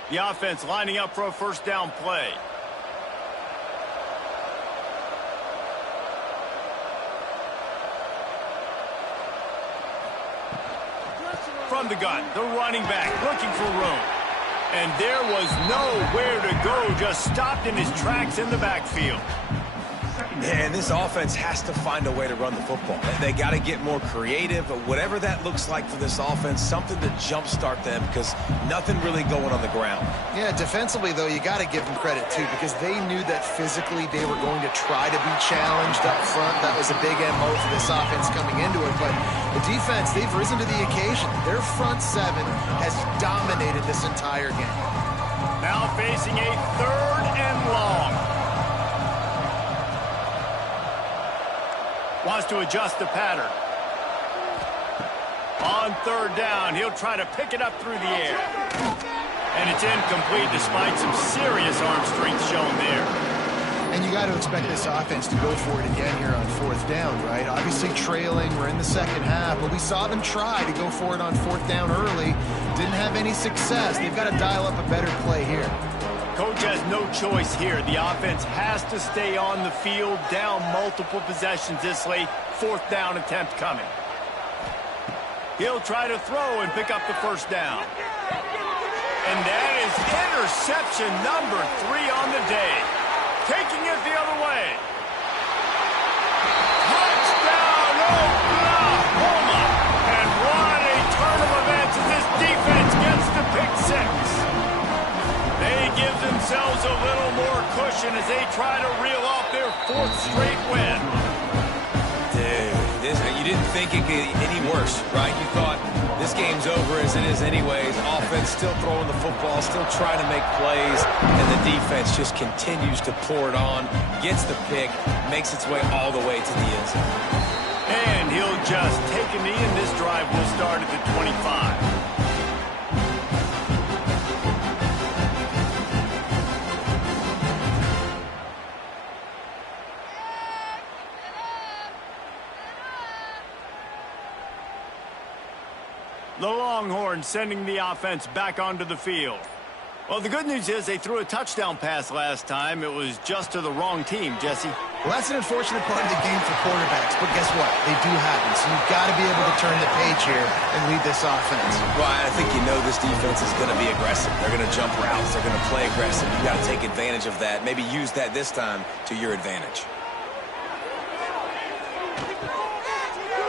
The offense lining up for a first down play. From the gun, the running back looking for room. And there was nowhere to go, just stopped in his tracks in the backfield. And this offense has to find a way to run the football. They got to get more creative, but whatever that looks like for this offense, something to jumpstart them because nothing really going on the ground. Yeah, defensively, though, you got to give them credit, too, because they knew that physically they were going to try to be challenged up front. That was a big MO for this offense coming into it, but the defense, they've risen to the occasion. Their front 7 has dominated this entire game. Now facing a 3rd and long. Wants to adjust the pattern. On 3rd down, he'll try to pick it up through the air. And it's incomplete despite some serious arm strength shown there. And you got to expect this offense to go for it again here on 4th down, right? Obviously trailing, we're in the second half, but we saw them try to go for it on 4th down early. Didn't have any success. They've got to dial up a better play here. Coach has no choice here. The offense has to stay on the field, down multiple possessions this late. 4th down attempt coming. He'll try to throw and pick up the first down. And that is interception number 3 on the day. Taking it the other way. Touchdown, Oklahoma! And what a turn of events as this defense gets the pick 6. They give themselves a little more cushion as they try to reel off their 4th straight win. Dude, you didn't think it could get any worse, right? You thought this game's over as it is anyways. Offense still throwing the football, still trying to make plays, and the defense just continues to pour it on, gets the pick, makes its way all the way to the end zone. And he'll just take a knee, and this drive will start at the 25. The Longhorns sending the offense back onto the field. Well, the good news is they threw a touchdown pass last time. It was just to the wrong team, Jesse. Well, that's an unfortunate part of the game for quarterbacks, but guess what? They do happen, so you've got to be able to turn the page here and lead this offense. Well, I think you know this defense is going to be aggressive. They're going to jump routes. They're going to play aggressive. You've got to take advantage of that. Maybe use that this time to your advantage.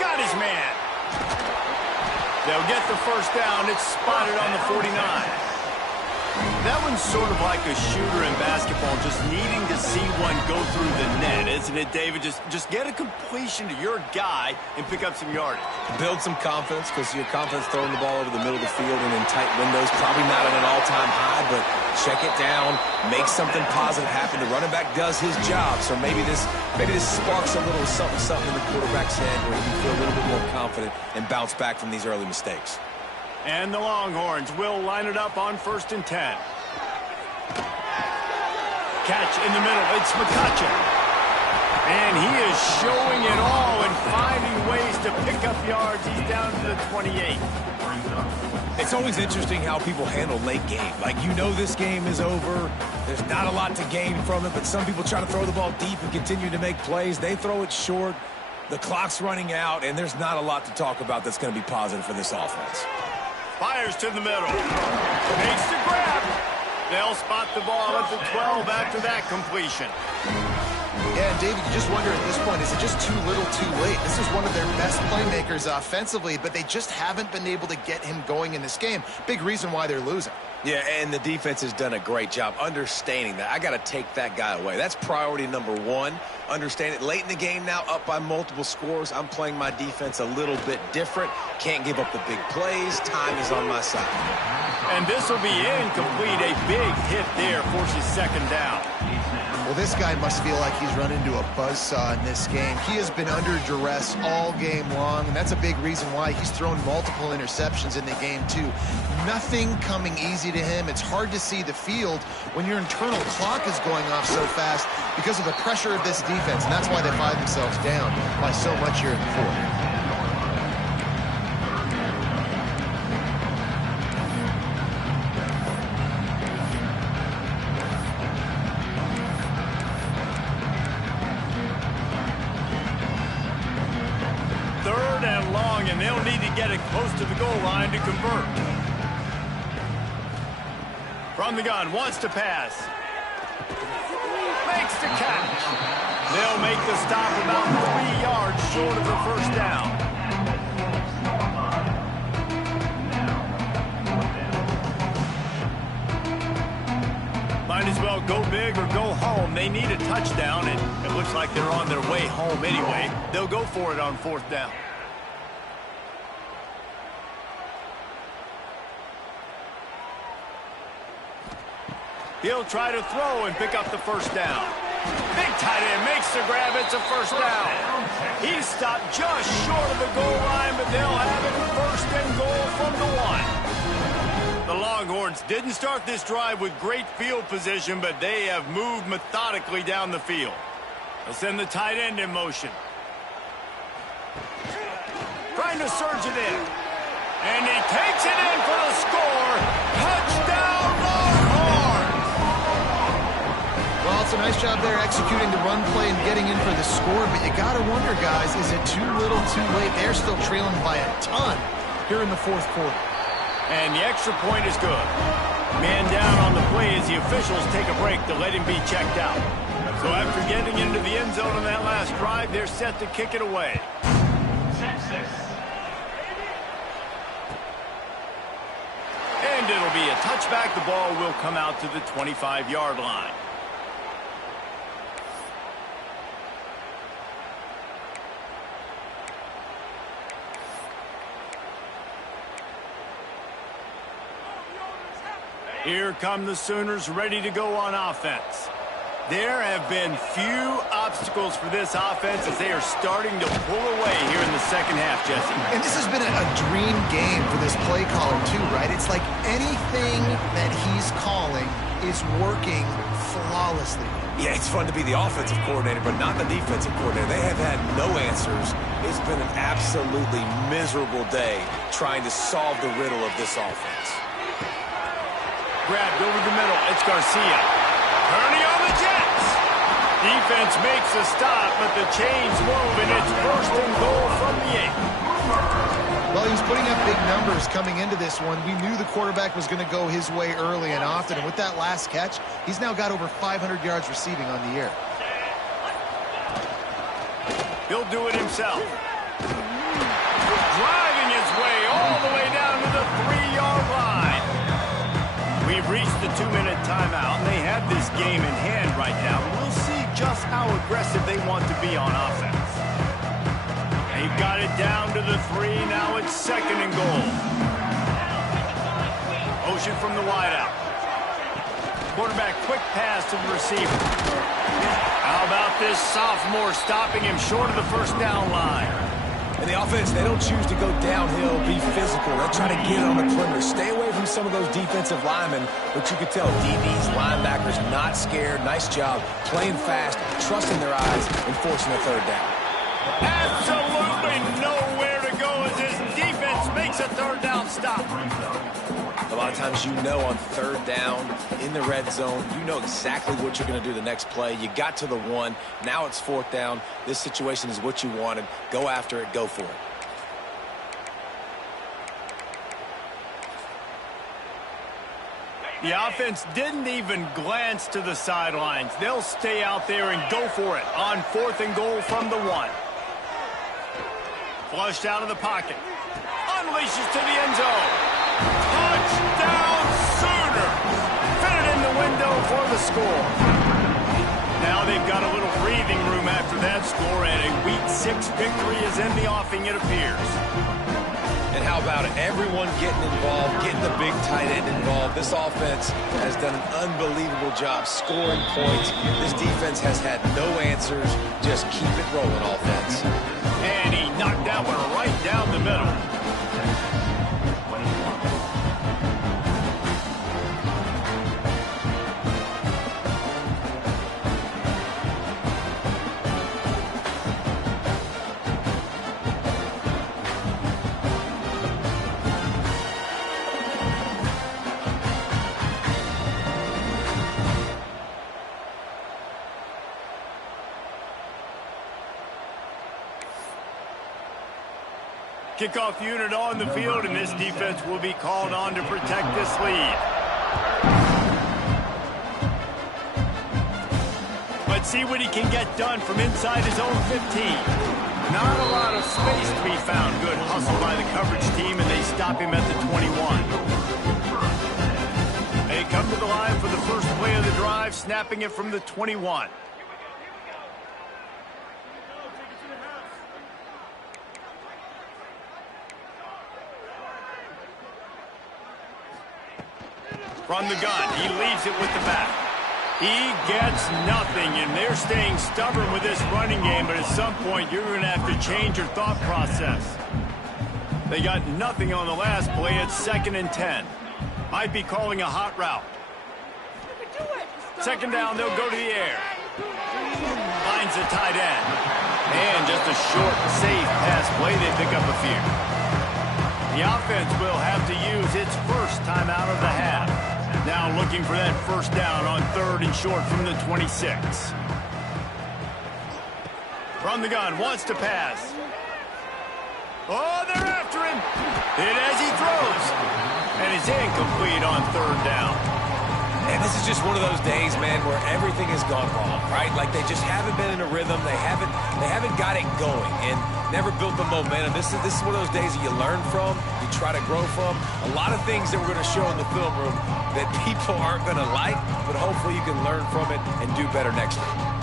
Got his man. They'll get the first down. It's spotted on the 49. That one's sort of like a shooter in basketball, just needing to see one go through the net, isn't it, David? Just get a completion to your guy and pick up some yardage. Build some confidence, because your confidence throwing the ball over the middle of the field and in tight windows, probably not at an all-time high, but check it down, make something positive happen. The running back does his job, so maybe this sparks a little something in the quarterback's head where he can feel a little bit more confident and bounce back from these early mistakes. And the Longhorns will line it up on 1st and 10. Catch in the middle. It's McCutcheon. And he is showing it all and finding ways to pick up yards. He's down to the 28. It's always interesting how people handle late game. Like, you know this game is over. There's not a lot to gain from it, but some people try to throw the ball deep and continue to make plays. They throw it short. The clock's running out, and there's not a lot to talk about that's going to be positive for this offense. Fires to the middle. Makes the grab. They'll spot the ball at the 12 after that completion. Yeah, and David, you just wonder at this point, is it just too little too late? This is one of their best playmakers offensively, but they just haven't been able to get him going in this game. Big reason why they're losing. Yeah, and the defense has done a great job understanding that. I got to take that guy away. That's priority number one. Understand it. Late in the game now, up by multiple scores. I'm playing my defense a little bit different. Can't give up the big plays. Time is on my side. And this will be incomplete. A big hit there forces 2nd down. Well, this guy must feel like he's run into a buzzsaw in this game. He has been under duress all game long, and that's a big reason why he's thrown multiple interceptions in the game, too. Nothing coming easy to him. It's hard to see the field when your internal clock is going off so fast because of the pressure of this defense, and that's why they find themselves down by so much here in the 4th. And they'll need to get it close to the goal line to convert. From the gun, wants to pass. Makes the catch. They'll make the stop about 3 yards short of the first down. Might as well go big or go home. They need a touchdown, and it looks like they're on their way home anyway. They'll go for it on 4th down. He'll try to throw and pick up the first down. Big tight end makes the grab. It's a first down. He stopped just short of the goal line, but they'll have it 1st and goal from the 1. The Longhorns didn't start this drive with great field position, but they have moved methodically down the field. They'll send the tight end in motion. Trying to surge it in. And he takes it in for the score. Touchdown, Longhorns! Well, it's a nice job there executing the run play and getting in for the score, but you got to wonder, guys, is it too little too late? They're still trailing by a ton here in the 4th quarter. And the extra point is good. Man down on the play as the officials take a break to let him be checked out. So after getting into the end zone on that last drive, they're set to kick it away. And it'll be a touchback. The ball will come out to the 25-yard line. Here come the Sooners ready to go on offense. There have been few obstacles for this offense as they are starting to pull away here in the second half, Jesse. And this has been a dream game for this play caller, too, right? It's like anything that he's calling is working flawlessly. Yeah, it's fun to be the offensive coordinator, but not the defensive coordinator. They have had no answers. It's been an absolutely miserable day trying to solve the riddle of this offense. grabbed over the middle. It's Garcia. Turning on the Jets. Defense makes a stop, but the chains move, and it's first and goal from the 8. Well, he was putting up big numbers coming into this one. We knew the quarterback was going to go his way early and often, and with that last catch, he's now got over 500 yards receiving on the year. He'll do it himself. Driving his way all the way down to the 3-yard line. We've reached the 2-minute timeout, and they have this game in hand right now. We'll see just how aggressive they want to be on offense. They've got it down to the 3. Now it's second and goal. Motion from the wideout. Quarterback quick pass to the receiver. How about this sophomore stopping him short of the first down line? And the offense, they don't choose to go downhill, be physical. They try to get on the perimeter. Stay away from some of those defensive linemen, but you could tell DBs, linebackers, not scared. Nice job playing fast, trusting their eyes, and forcing a third down. Absolutely nowhere to go as this defense makes a third down stop. A lot of times you know on third down in the red zone, you know exactly what you're going to do the next play. You got to the 1. Now it's fourth down. This situation is what you wanted. Go after it. Go for it. The offense didn't even glance to the sidelines. They'll stay out there and go for it on fourth and goal from the 1. Flushed out of the pocket. Unleashes to the end zone. Touchdown Sooners! Fit it in the window for the score. Now they've got a little breathing room after that score, and a Week 6 victory is in the offing, it appears. And how about it? Everyone getting involved, getting the big tight end involved. This offense has done an unbelievable job scoring points. This defense has had no answers. Just keep it rolling, offense. And he knocked that one right down the middle. Kickoff unit on the field, and this defense will be called on to protect this lead. Let's see what he can get done from inside his own 15. Not a lot of space to be found. Good hustle by the coverage team, and they stop him at the 21. They come to the line for the first play of the drive, snapping it from the 21. From the gun, he leaves it with the back. He gets nothing, and they're staying stubborn with this running game, but at some point, you're going to have to change your thought process. They got nothing on the last play. It's second and 10. Might be calling a hot route. Second down, they'll go to the air. Finds the tight end. And just a short, safe pass play. They pick up a few. The offense will have to use its first timeout of the half. Now looking for that first down on third and short from the 26. From the gun, wants to pass. Oh, they're after him. Hit as he throws. And he's incomplete on third down. And this is just one of those days, man, where everything has gone wrong, right? Like they just haven't been in a rhythm. They haven't got it going and never built the momentum. This is one of those days that you learn from, you try to grow from. A lot of things that we're going to show in the film room that people aren't going to like, but hopefully you can learn from it and do better next time.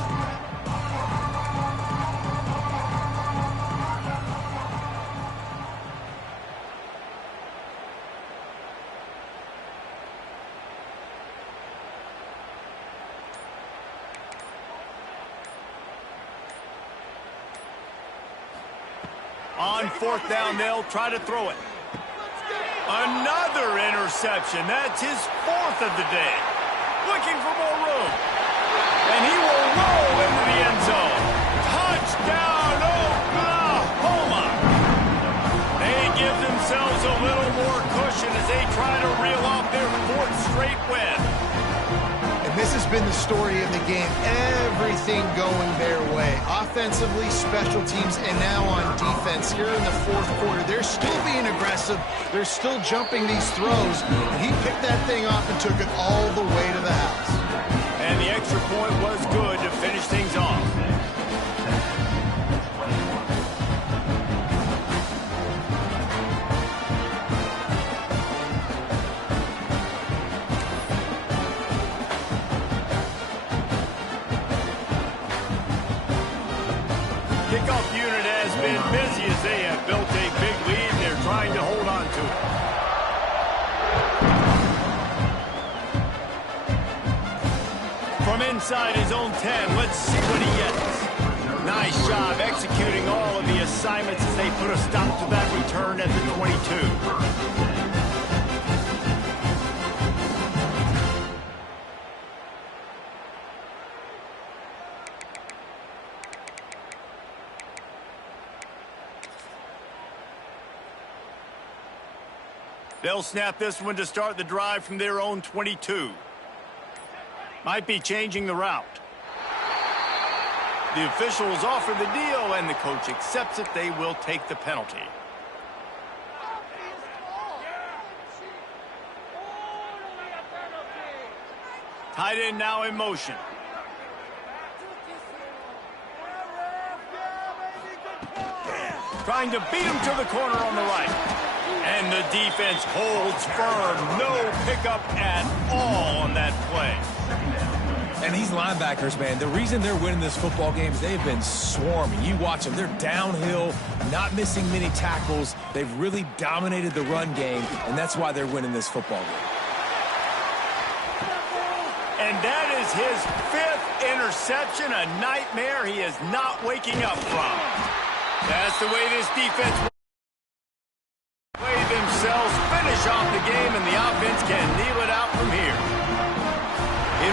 On fourth down, they'll try to throw it. Another interception. That's his fourth of the day. Looking for more room. And he will roll into the end zone. Touchdown, Oklahoma. They give themselves a little more cushion as they try to reel off their fourth straight win. has been the story of the game. Everything going their way. Offensively, special teams, and now on defense here in the fourth quarter. They're still being aggressive. They're still jumping these throws. And he picked that thing off and took it all the way to the house. And the extra point was good to finish things off. Kickoff unit has been busy as they have built a big lead, and they're trying to hold on to it. From inside his own 10, let's see what he gets. Nice job executing all of the assignments as they put a stop to that return at the 22. They'll snap this one to start the drive from their own 22. Might be changing the route. The officials offer the deal, and the coach accepts it. They will take the penalty. Tight end now in motion. Trying to beat him to the corner on the right. And the defense holds firm. No pickup at all on that play. And these linebackers, man, the reason they're winning this football game is they've been swarming. You watch them. They're downhill, not missing many tackles. They've really dominated the run game, and that's why they're winning this football game. And that is his 5th interception, a nightmare he is not waking up from. That's the way this defense themselves finish off the game, and the offense can kneel it out from here.